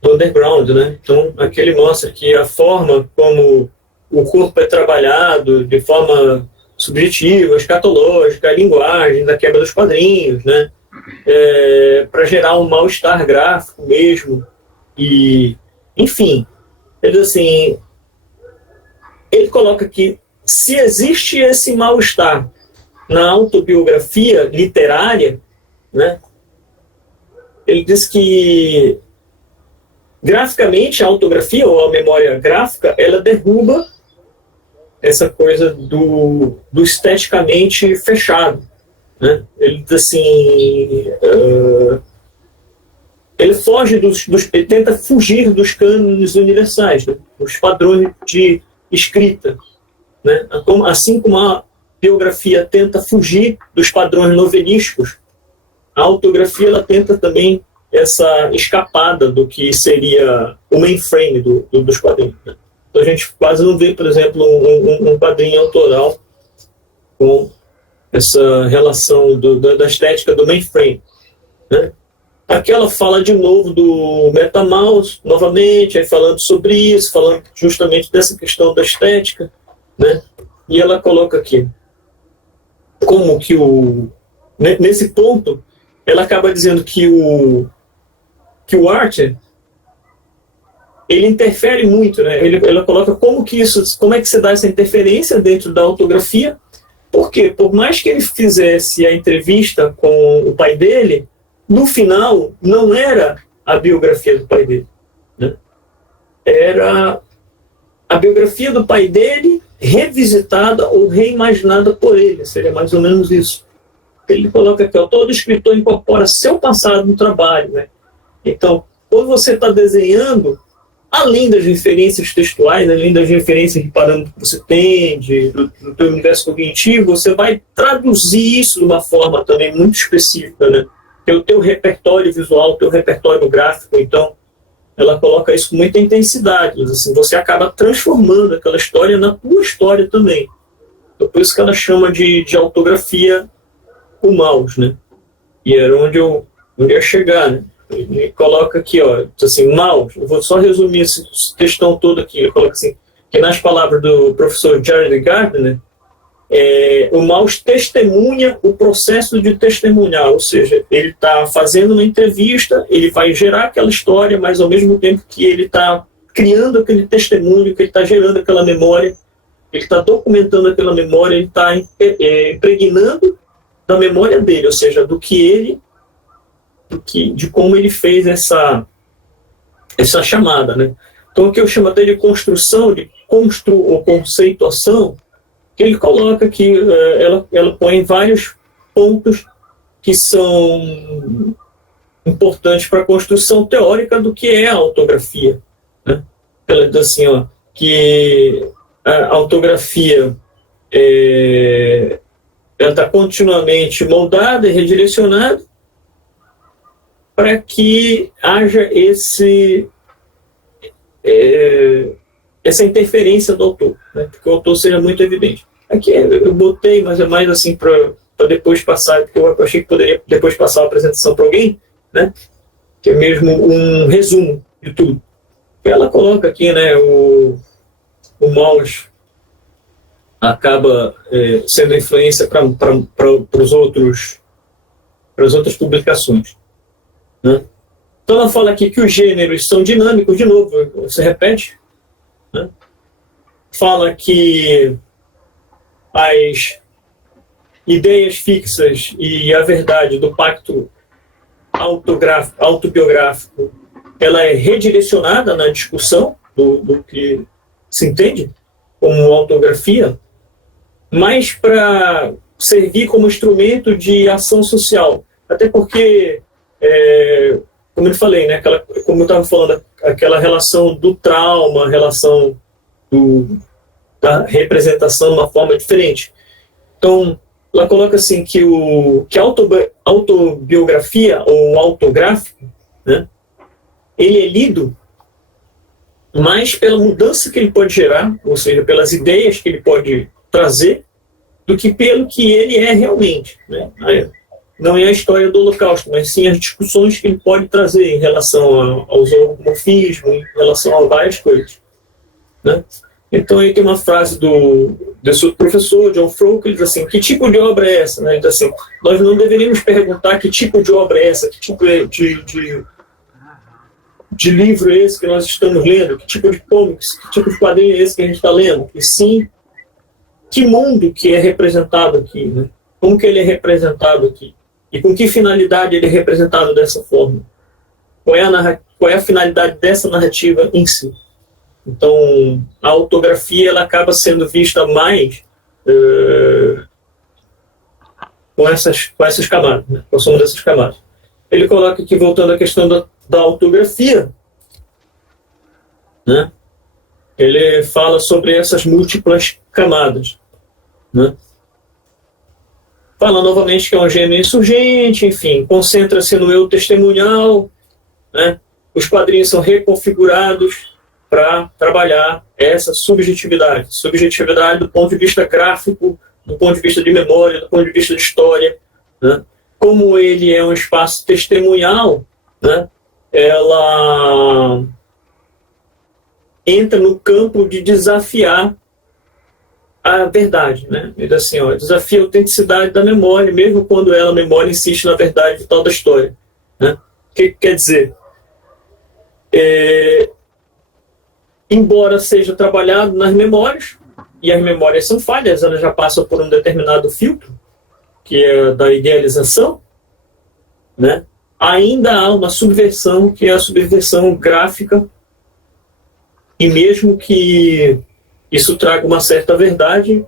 Do underground, né? Então, aqui ele mostra que a forma como o corpo é trabalhado de forma subjetiva, escatológica, a linguagem da quebra dos quadrinhos, né? Para gerar um mal-estar gráfico mesmo. E, enfim, ele coloca que se existe esse mal-estar na autobiografia literária, né? Ele diz que graficamente a autografia ou a memória gráfica ela derruba essa coisa do esteticamente fechado, né? Ele diz assim, ele tenta fugir dos cânones universais, né? Os padrões de escrita, né? Assim como a biografia tenta fugir dos padrões novelísticos, a autografia ela tenta também essa escapada do que seria o mainframe dos quadrinhos, né? Então a gente quase não vê, por exemplo, um quadrinho autoral com essa relação da estética do mainframe, né? Aqui ela fala de novo do MetaMouse, novamente, aí falando sobre isso, falando justamente dessa questão da estética, né? E ela coloca aqui como que nesse ponto, ela acaba dizendo que o Archer ele interfere muito, né? Ela coloca como é que se dá essa interferência dentro da autografia, porque por mais que ele fizesse a entrevista com o pai dele, no final não era a biografia do pai dele, né? Era a biografia do pai dele revisitada ou reimaginada por ele, seria mais ou menos isso. Ele coloca que todo escritor incorpora seu passado no trabalho, né? Então, quando você está desenhando, além das referências textuais, além das referências de parâmetro que você tem, do teu universo cognitivo, você vai traduzir isso de uma forma também muito específica, né? Tem o teu repertório visual, o teu repertório gráfico, então ela coloca isso com muita intensidade, assim, você acaba transformando aquela história na tua história também. Então, por isso que ela chama de autografia o mouse, né? E era onde eu ia chegar, né? Ele coloca aqui, ó, assim, mouse, eu vou só resumir esse textão todo aqui, ele coloca assim, que nas palavras do professor Jared Gardner, o mouse testemunha o processo de testemunhar, ou seja, ele está fazendo uma entrevista, ele vai gerar aquela história, mas ao mesmo tempo que ele está criando aquele testemunho, que ele está gerando aquela memória, ele está documentando aquela memória, ele está impregnando da memória dele, ou seja, de como ele fez essa chamada, né? Então, o que eu chamo até de construção, ou conceituação, que ele coloca que ela põe vários pontos que são importantes para a construção teórica do que é a autografia, né? Ela diz assim, ó, que a autografia ela está continuamente moldada e redirecionada para que haja essa interferência do autor, né? Porque o autor seja muito evidente. Aqui eu botei, mas é mais assim para depois passar, porque eu achei que poderia depois passar a apresentação para alguém, né? Que é mesmo um resumo de tudo. Ela coloca aqui, né, o mouse acaba sendo influência para as outras publicações, né? Então ela fala aqui que os gêneros são dinâmicos, de novo, você repete, né? Fala que as ideias fixas e a verdade do pacto autobiográfico, ela é redirecionada na discussão do que se entende como autografia, mas para servir como instrumento de ação social. Até porque, como eu falei, né, como eu estava falando, aquela relação do trauma, a relação da representação de uma forma diferente. Então, ela coloca assim que a autobiografia ou autográfico, né, ele é lido mais pela mudança que ele pode gerar, ou seja, pelas ideias que ele pode trazer, do que pelo que ele é realmente, né? Não é a história do Holocausto, mas sim as discussões que ele pode trazer em relação ao zoomorfismo, em relação a várias coisas, né? Então, aí tem uma frase desse outro professor, John Fromm, que ele diz assim: que tipo de obra é essa? Né? Ele diz assim: nós não deveríamos perguntar que tipo de obra é essa, que tipo de livro é esse que nós estamos lendo, que tipo de comics, que tipo de quadrinho é esse que a gente está lendo, e sim, que mundo que é representado aqui, né? Como que ele é representado aqui, e com que finalidade ele é representado dessa forma, qual é a finalidade dessa narrativa em si. Então, a autografia ela acaba sendo vista mais com essas camadas, né? Com a soma dessas camadas. Ele coloca aqui, voltando à questão da autografia, né? Ele fala sobre essas múltiplas camadas, né? Fala novamente que é um gênero insurgente, enfim, concentra-se no eu testemunhal, né? Os quadrinhos são reconfigurados para trabalhar essa subjetividade do ponto de vista gráfico, do ponto de vista de memória, do ponto de vista de história, né? Como ele é um espaço testemunhal, né? Ela entra no campo de desafiar a verdade, né? Ele diz assim, desafia a autenticidade da memória, mesmo quando a memória insiste na verdade vital da história, né? O que quer dizer? Embora seja trabalhado nas memórias, e as memórias são falhas, elas já passam por um determinado filtro, que é da idealização, né? Ainda há uma subversão, que é a subversão gráfica, e mesmo que isso traga uma certa verdade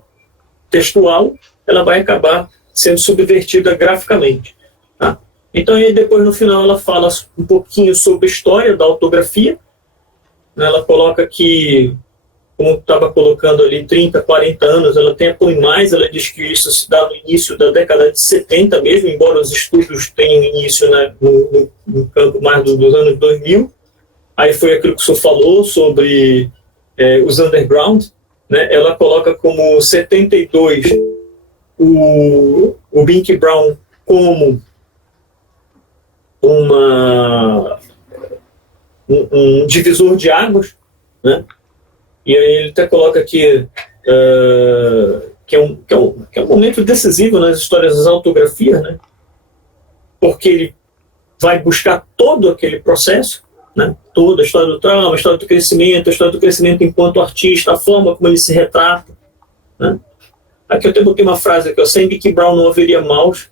textual, ela vai acabar sendo subvertida graficamente, tá? Então, aí depois, no final, ela fala um pouquinho sobre a história da autografia, né? Ela coloca que, como estava colocando ali, 30, 40 anos, ela tem apoio mais, ela diz que isso se dá no início da década de 70 mesmo, embora os estudos tenham início, né, no campo mais dos anos 2000. Aí foi aquilo que o senhor falou sobre os underground, né? Ela coloca como 72 o Bink Brown como um divisor de águas, né? E aí ele até coloca aqui que é um momento decisivo nas histórias das autografias, né? Porque ele vai buscar todo aquele processo, né? Toda a história do trauma, a história do crescimento, a história do crescimento enquanto artista, a forma como ele se retrata, né? Aqui eu botei uma frase aqui, sem Bink Brown não haveria maus.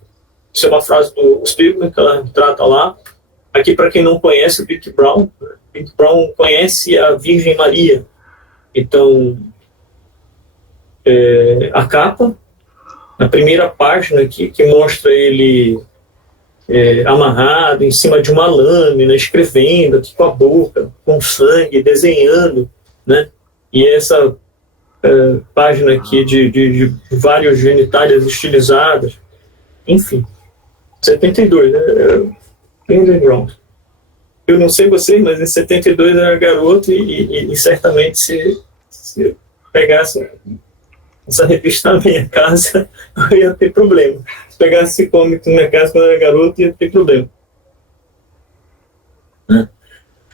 Isso é uma frase do Spielberg, que ela trata lá. Aqui, para quem não conhece o Bink Brown conhece a Virgem Maria. Então, a capa, na primeira página aqui, que mostra ele amarrado em cima de uma lâmina, escrevendo aqui com a boca, com sangue, desenhando, né? E essa página aqui de vários genitálias estilizadas, enfim. 72, né? Underground. Eu não sei vocês, mas em 72 eu era garoto e certamente se pegasse essa revista na minha casa, eu ia ter problema. Se pegasse esse comic na minha casa quando eu era garoto, ia ter problema.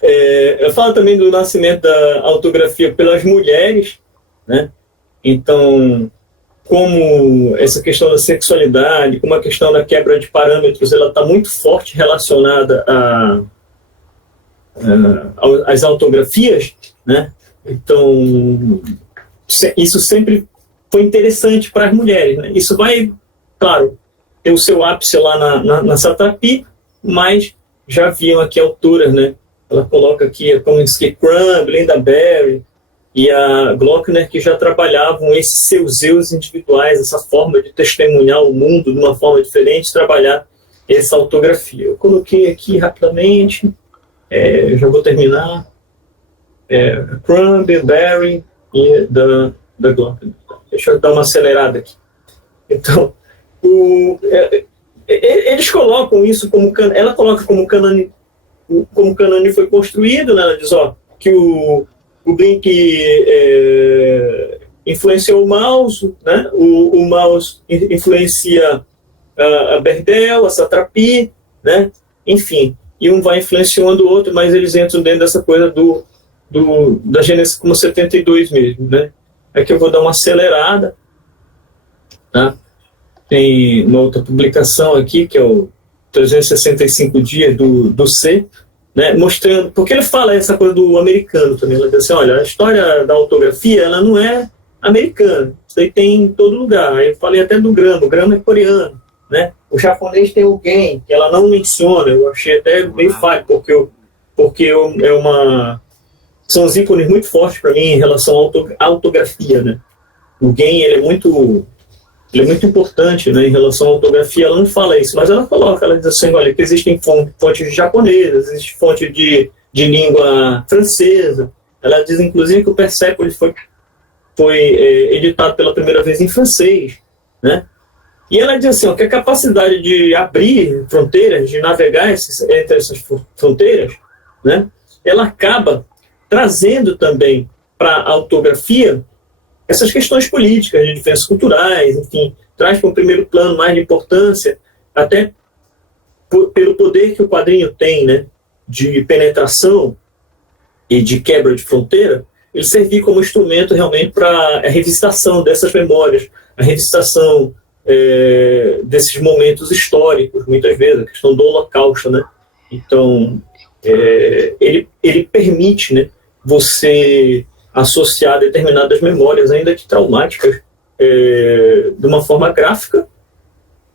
Eu falo também do nascimento da autografia pelas mulheres, né? Então, como essa questão da sexualidade, como a questão da quebra de parâmetros, ela está muito forte relacionada às autografias, né? Então, isso sempre foi interessante para as mulheres, né? Isso vai, claro, ter o seu ápice lá na Satrapi, mas já haviam aqui autoras, né? Ela coloca aqui a Comiskey Crumb, Linda Berry e a Glockner, que já trabalhavam esses seus eus individuais, essa forma de testemunhar o mundo de uma forma diferente, trabalhar essa autografia. Eu coloquei aqui rapidamente, já vou terminar, Crumb, Berry e da Glockner. Deixa eu dar uma acelerada aqui. Então, eles colocam isso como... Ela coloca como o cânone foi construído, né? Ela diz, que o Blink influenciou o Maus, né? O Maus influencia a Berdel, a Satrapi, né? Enfim, e um vai influenciando o outro, mas eles entram dentro dessa coisa da Gênesis como 72 mesmo, né? Aqui eu vou dar uma acelerada, tá? Tem uma outra publicação aqui, que é o 365 dias do C, né, mostrando, porque ele fala essa coisa do americano também, ele diz assim, olha, a história da autografia, ela não é americana, isso aí tem em todo lugar. Eu falei até do grama, o grama é coreano, né? O japonês tem o gen, que ela não menciona, eu achei até meio falho, porque são os ícones muito fortes para mim em relação à autografia, né? O gen, ele é muito importante, né, em relação à autografia. Ela não fala isso, mas ela coloca, ela diz assim, olha, que existem fontes japonesas, existe fonte de língua francesa. Ela diz, inclusive, que o Persépolis foi editado pela primeira vez em francês, né? E ela diz assim, que a capacidade de abrir fronteiras, de navegar entre essas fronteiras, né, ela acaba trazendo também para a autografia essas questões políticas, de diferenças culturais, enfim, traz para um primeiro plano mais de importância, até pelo poder que o quadrinho tem, né, de penetração e de quebra de fronteira, ele servir como instrumento realmente para a revisitação dessas memórias, a revisitação desses momentos históricos, muitas vezes, a questão do Holocausto, né? Então, ele permite, né, você associar determinadas memórias, ainda que traumáticas, de uma forma gráfica,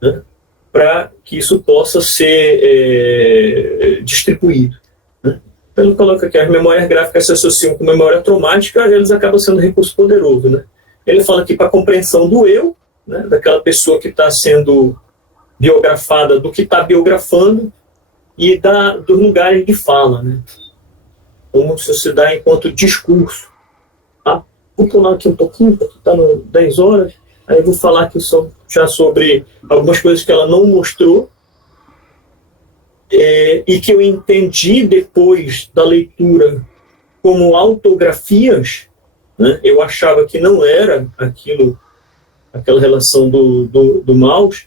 né, para que isso possa ser distribuído. Né? Então, ele coloca que as memórias gráficas se associam com memória traumática, eles acabam sendo um recurso poderoso. Né? Ele fala que para a compreensão do eu, né, daquela pessoa que está sendo biografada, do que está biografando, e dos lugares de fala, né? Como isso se dá enquanto discurso. Vou pular aqui um pouquinho, porque está no 10 horas, aí eu vou falar aqui já sobre algumas coisas que ela não mostrou, e que eu entendi depois da leitura como autografias, né? Eu achava que não era aquela relação do Maus,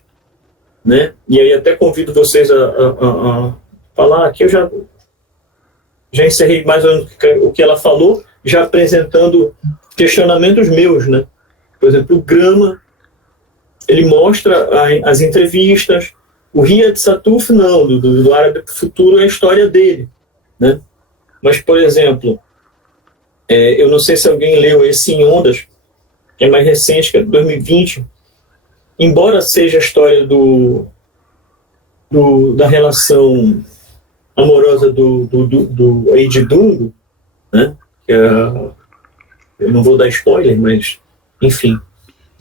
né? E aí até convido vocês a falar aqui. Eu já encerrei mais ou menos o que ela falou, já apresentando questionamentos meus, né? Por exemplo, o Grama, ele mostra as entrevistas. O Riad Satuf, não, do Árabe Futuro é a história dele, né? Mas, por exemplo, eu não sei se alguém leu esse Em Ondas, que é mais recente, que é de 2020, embora seja a história da relação amorosa do Eid Dungo, né? Eu não vou dar spoiler, mas, enfim,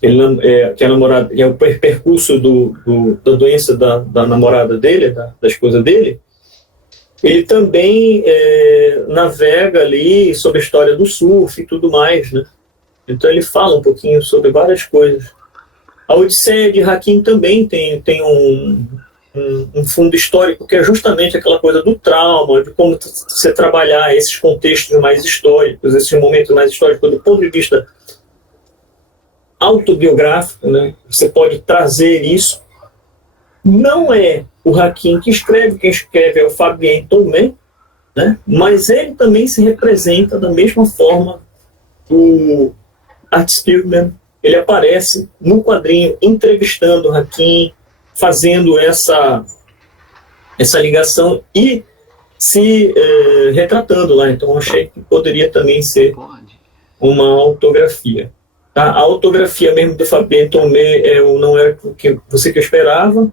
que a namorada, que é o percurso da doença da namorada dele, da esposa dele, ele também navega ali sobre a história do surf e tudo mais, né? Então ele fala um pouquinho sobre várias coisas. A Odisseia de Hakim também tem um fundo histórico, que é justamente aquela coisa do trauma, de como você trabalhar esses contextos mais históricos, esses momentos mais históricos, do ponto de vista autobiográfico, né? Você pode trazer isso. Não é o Hakim que escreve, quem escreve é o Fabien Tomé, né? Mas ele também se representa da mesma forma que o Art Spiegelman. Ele aparece no quadrinho entrevistando o Hakim, fazendo essa ligação e se retratando lá. Então achei que poderia também ser uma autografia. Tá? A autografia mesmo do Fabien Tomé não era o que você que esperava,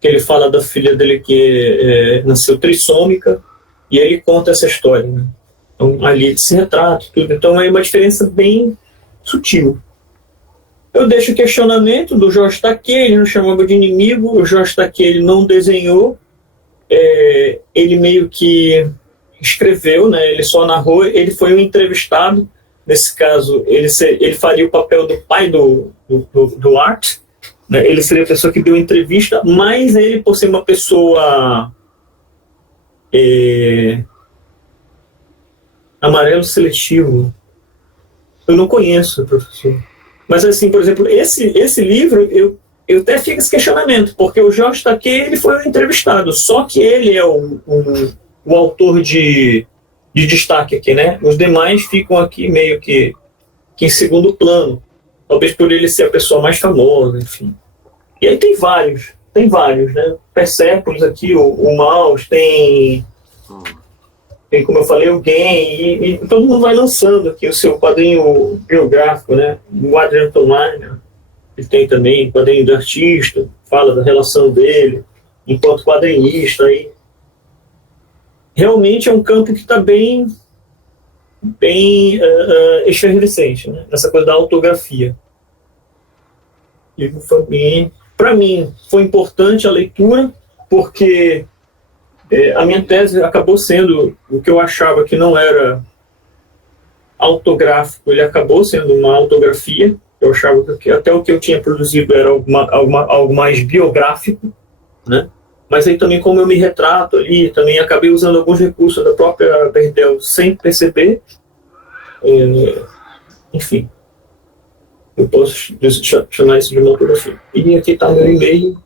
que ele fala da filha dele que nasceu trissômica, e ele conta essa história. Né? Então ali se retrata tudo. Então é uma diferença bem sutil. Eu deixo o questionamento do Jorge Takei, ele não chamava de inimigo, o Jorge Takei ele não desenhou, ele meio que escreveu, né, ele só narrou, ele foi um entrevistado, nesse caso ele faria o papel do pai do Art, né, ele seria a pessoa que deu entrevista, mas ele, por ser uma pessoa amarelo seletivo, eu não conheço, professor. Mas, assim, por exemplo, esse livro, eu até fico esse questionamento, porque o Jorge Takei, ele foi um entrevistado, só que ele é o autor de destaque aqui, né? Os demais ficam aqui meio que em segundo plano, talvez por ele ser a pessoa mais famosa, enfim. E aí tem vários, né? Persépolis aqui, o Maus, tem, como eu falei, o Gen, e todo mundo vai lançando aqui o seu quadrinho biográfico, né? O Adriano Tomás, né? Ele tem também quadrinho do artista, fala da relação dele enquanto quadrinista. Aí. Realmente é um campo que está bem efervescente, né? Nessa coisa da autografia. E para mim foi importante a leitura, porque a minha tese acabou sendo o que eu achava que não era autográfico, ele acabou sendo uma autografia. Eu achava que até o que eu tinha produzido era algo mais biográfico, né? Mas aí também, como eu me retrato ali, também acabei usando alguns recursos da própria Berdel sem perceber. Enfim, eu posso chamar isso de uma autografia. E aqui está meu e-mail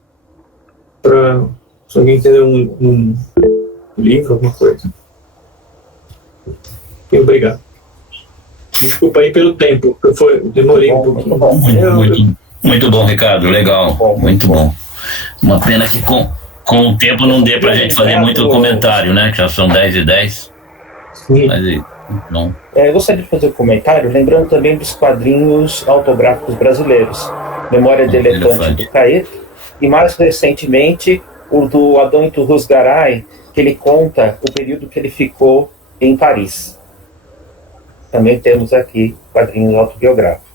para se alguém quiser um livro, alguma coisa. E obrigado. Desculpa aí pelo tempo, demorei um pouquinho. Muito bom, Ricardo, legal, muito bom. Uma pena que com o tempo não dê pra gente fazer muito comentário, né? Que já são 10h10. Sim. Mas, não. Eu gostaria de fazer um comentário, lembrando também dos quadrinhos autográficos brasileiros. Memória de Elefante do Caeto, e mais recentemente o do Adão Iturrus Garay, que ele conta o período que ele ficou em Paris. Também temos aqui quadrinhos autobiográficos.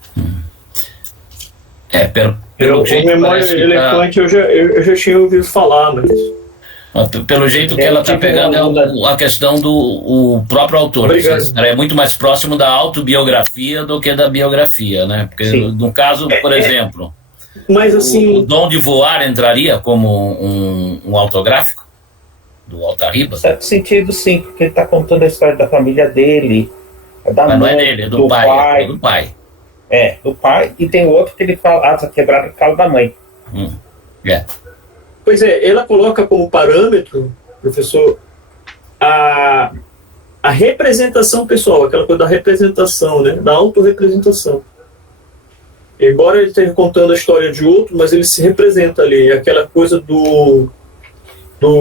Pelo jeito, Memória de Elefante eu já tinha ouvido falar, mas pelo jeito que ela está pegando é a questão do próprio autor. Ela é muito mais próximo da autobiografia do que da biografia, né? Porque no caso, por exemplo, mas, assim, o Dom de Voar entraria como um autográfico do Altarriba? Em certo sentido, sim, porque ele está contando a história da família dele, da mas mãe, não é dele, é do pai. É do pai. Do pai, e tem outro que ele fala, asa quebrada, fala da mãe. Pois ela coloca como parâmetro, professor, a representação pessoal, aquela coisa da representação, né, da autorrepresentação. Embora ele esteja contando a história de outro, mas ele se representa ali, aquela coisa do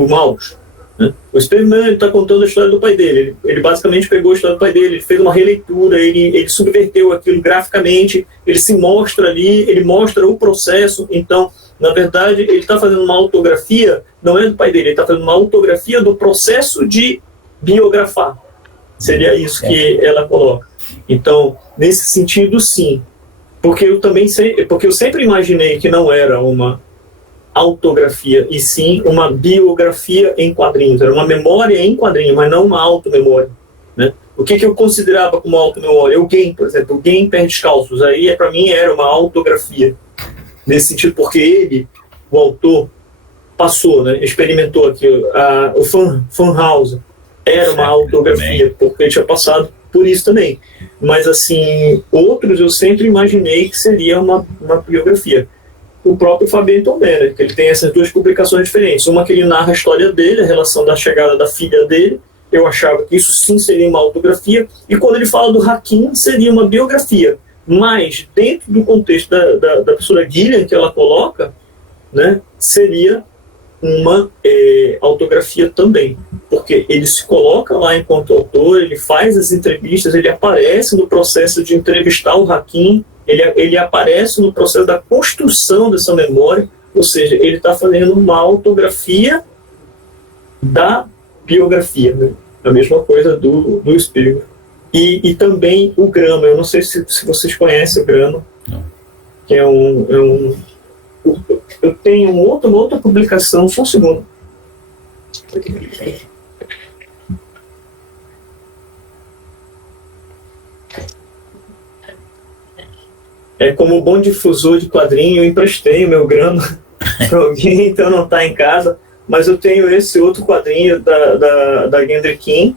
Maus. Né? O Spiegelman está contando a história do pai dele. Ele basicamente pegou a história do pai dele, ele fez uma releitura, ele subverteu aquilo graficamente, ele se mostra ali, ele mostra o processo. Então, na verdade, ele está fazendo uma autografia, não é do pai dele, ele está fazendo uma autografia do processo de biografar. Seria isso que ela coloca. Então, nesse sentido, sim. porque eu sempre imaginei que não era uma autografia, e sim uma biografia em quadrinhos. Era uma memória em quadrinhos, mas não uma automemória, né? O que eu considerava como automemória? O Game, por exemplo, o Game Pés Descalços, aí para mim era uma autografia, nesse sentido, porque ele, o autor, passou, né, experimentou aquilo. O Funhouse era uma autografia, porque ele tinha passado por isso também. Mas, assim, outros eu sempre imaginei que seria uma biografia. O próprio Fabian Tonbender, que ele tem essas duas publicações diferentes. Uma que ele narra a história dele, a relação da chegada da filha dele. Eu achava que isso sim seria uma autografia. E quando ele fala do Hakim, seria uma biografia. Mas, dentro do contexto da professora Gillian, que ela coloca, né, seria uma autografia também. Porque ele se coloca lá enquanto autor, ele faz as entrevistas, ele aparece no processo de entrevistar o Hakim, ele aparece no processo da construção dessa memória, ou seja, ele está fazendo uma autografia da biografia, né? A mesma coisa do Spielberg. E também o Grama, eu não sei se vocês conhecem o Grama, que eu tenho uma outra publicação, só um segundo. Como bom difusor de quadrinho, eu emprestei o meu Grama para alguém, então não está em casa, mas eu tenho esse outro quadrinho da Gendry King,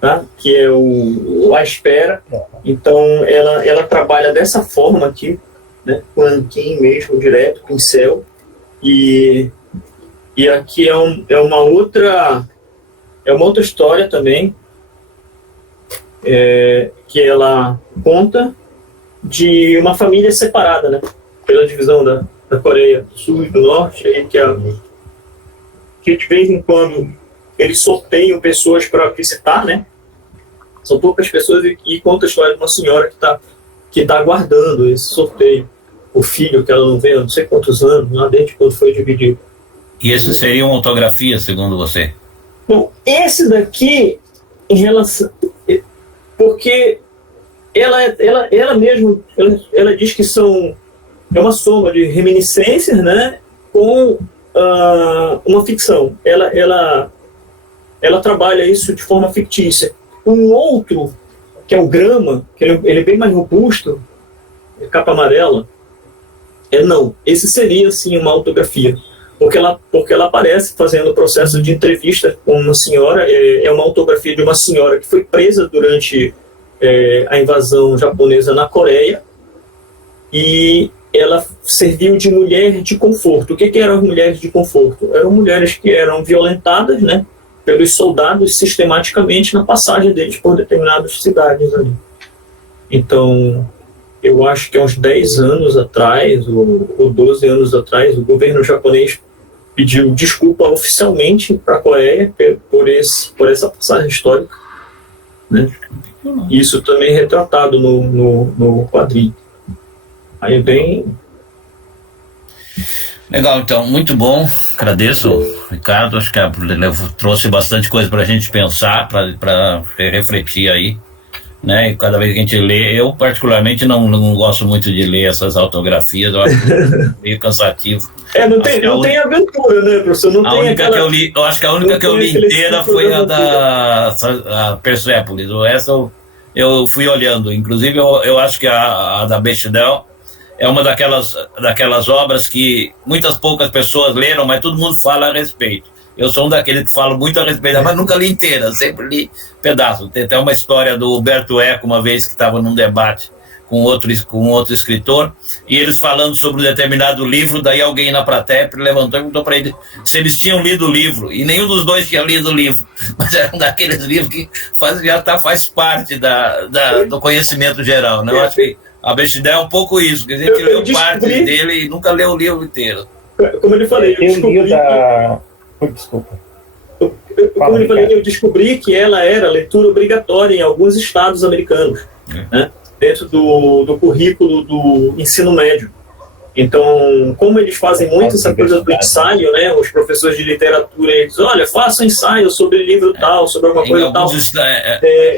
tá? Que é o A Espera. Então ela trabalha dessa forma aqui, né? Com nanquim mesmo, direto, pincel, e aqui é uma outra história também, que ela conta de uma família separada, né, pela divisão da Coreia do Sul e do Norte, aí que de vez em quando eles sorteiam pessoas para visitar, né? São poucas pessoas, e conta a história de uma senhora que tá aguardando esse sorteio. O filho que ela não vê há não sei quantos anos, lá desde quando foi dividido. E esse seria uma autografia, segundo você? Bom, esse daqui, em relação... Porque ela mesma diz que é uma soma de reminiscências, né, com uma ficção. Ela trabalha isso de forma fictícia. Um outro, que é o Grama, que ele é bem mais robusto, capa amarela, não. Esse seria, sim, uma autografia. Porque ela aparece fazendo o processo de entrevista com uma senhora. É uma autografia de uma senhora que foi presa durante a invasão japonesa na Coreia, e ela serviu de mulher de conforto. O que eram as mulheres de conforto? Eram mulheres que eram violentadas, né, pelos soldados sistematicamente na passagem deles por determinadas cidades ali. Então, eu acho que há uns 10 anos atrás, ou 12 anos atrás, o governo japonês pediu desculpa oficialmente para a Coreia por essa passagem histórica, né? Isso também é retratado no quadrinho. Aí bem... Legal, então, muito bom. Agradeço, Ricardo. Acho que trouxe bastante coisa para a gente pensar, para refletir aí, né? E cada vez que a gente lê, eu particularmente não gosto muito de ler essas autografias, eu acho meio cansativo. Não tem aventura, né, professor? Não tem aquela... Eu acho que a única que eu li inteira foi a da Persépolis. Essa eu fui olhando. Inclusive, eu acho que a da Bechdel é uma daquelas obras que poucas pessoas leram, mas todo mundo fala a respeito. Eu sou um daqueles que falo muito a respeito, mas nunca li inteira, sempre li pedaços. Tem até uma história do Humberto Eco, uma vez que estava num debate com outro escritor, e eles falando sobre um determinado livro, daí alguém na plateia levantou e perguntou para ele se eles tinham lido o livro, e nenhum dos dois tinha lido o livro, mas era um daqueles livros que faz parte do conhecimento geral, né? Eu acho que a Bechdel é um pouco isso, que a gente leu parte dele e nunca leu o livro inteiro. Como eu falei, eu descobri que ela era leitura obrigatória em alguns estados americanos, né, dentro do currículo do ensino médio. Então, como eles fazem muito essa coisa do ensaio, né? Os professores de literatura, eles dizem, olha, faça ensaio sobre livro tal, sobre alguma coisa tal.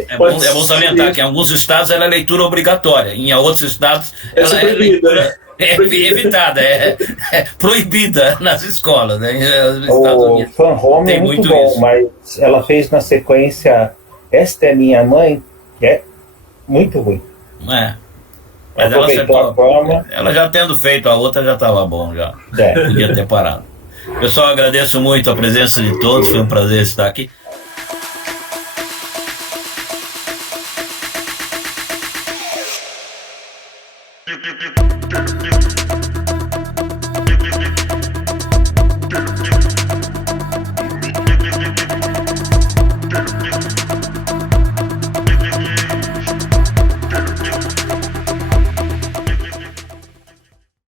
É bom salientar que em alguns estados ela é leitura obrigatória, em outros estados ela é leitura evitada, é proibida nas escolas. Né? O Fan Home é muito bom, isso. Mas ela fez na sequência Esta é Minha Mãe, que é muito ruim. Mas ela já tendo feito a outra já estava bom, já podia ter parado. Pessoal, agradeço muito a presença de todos, foi um prazer estar aqui.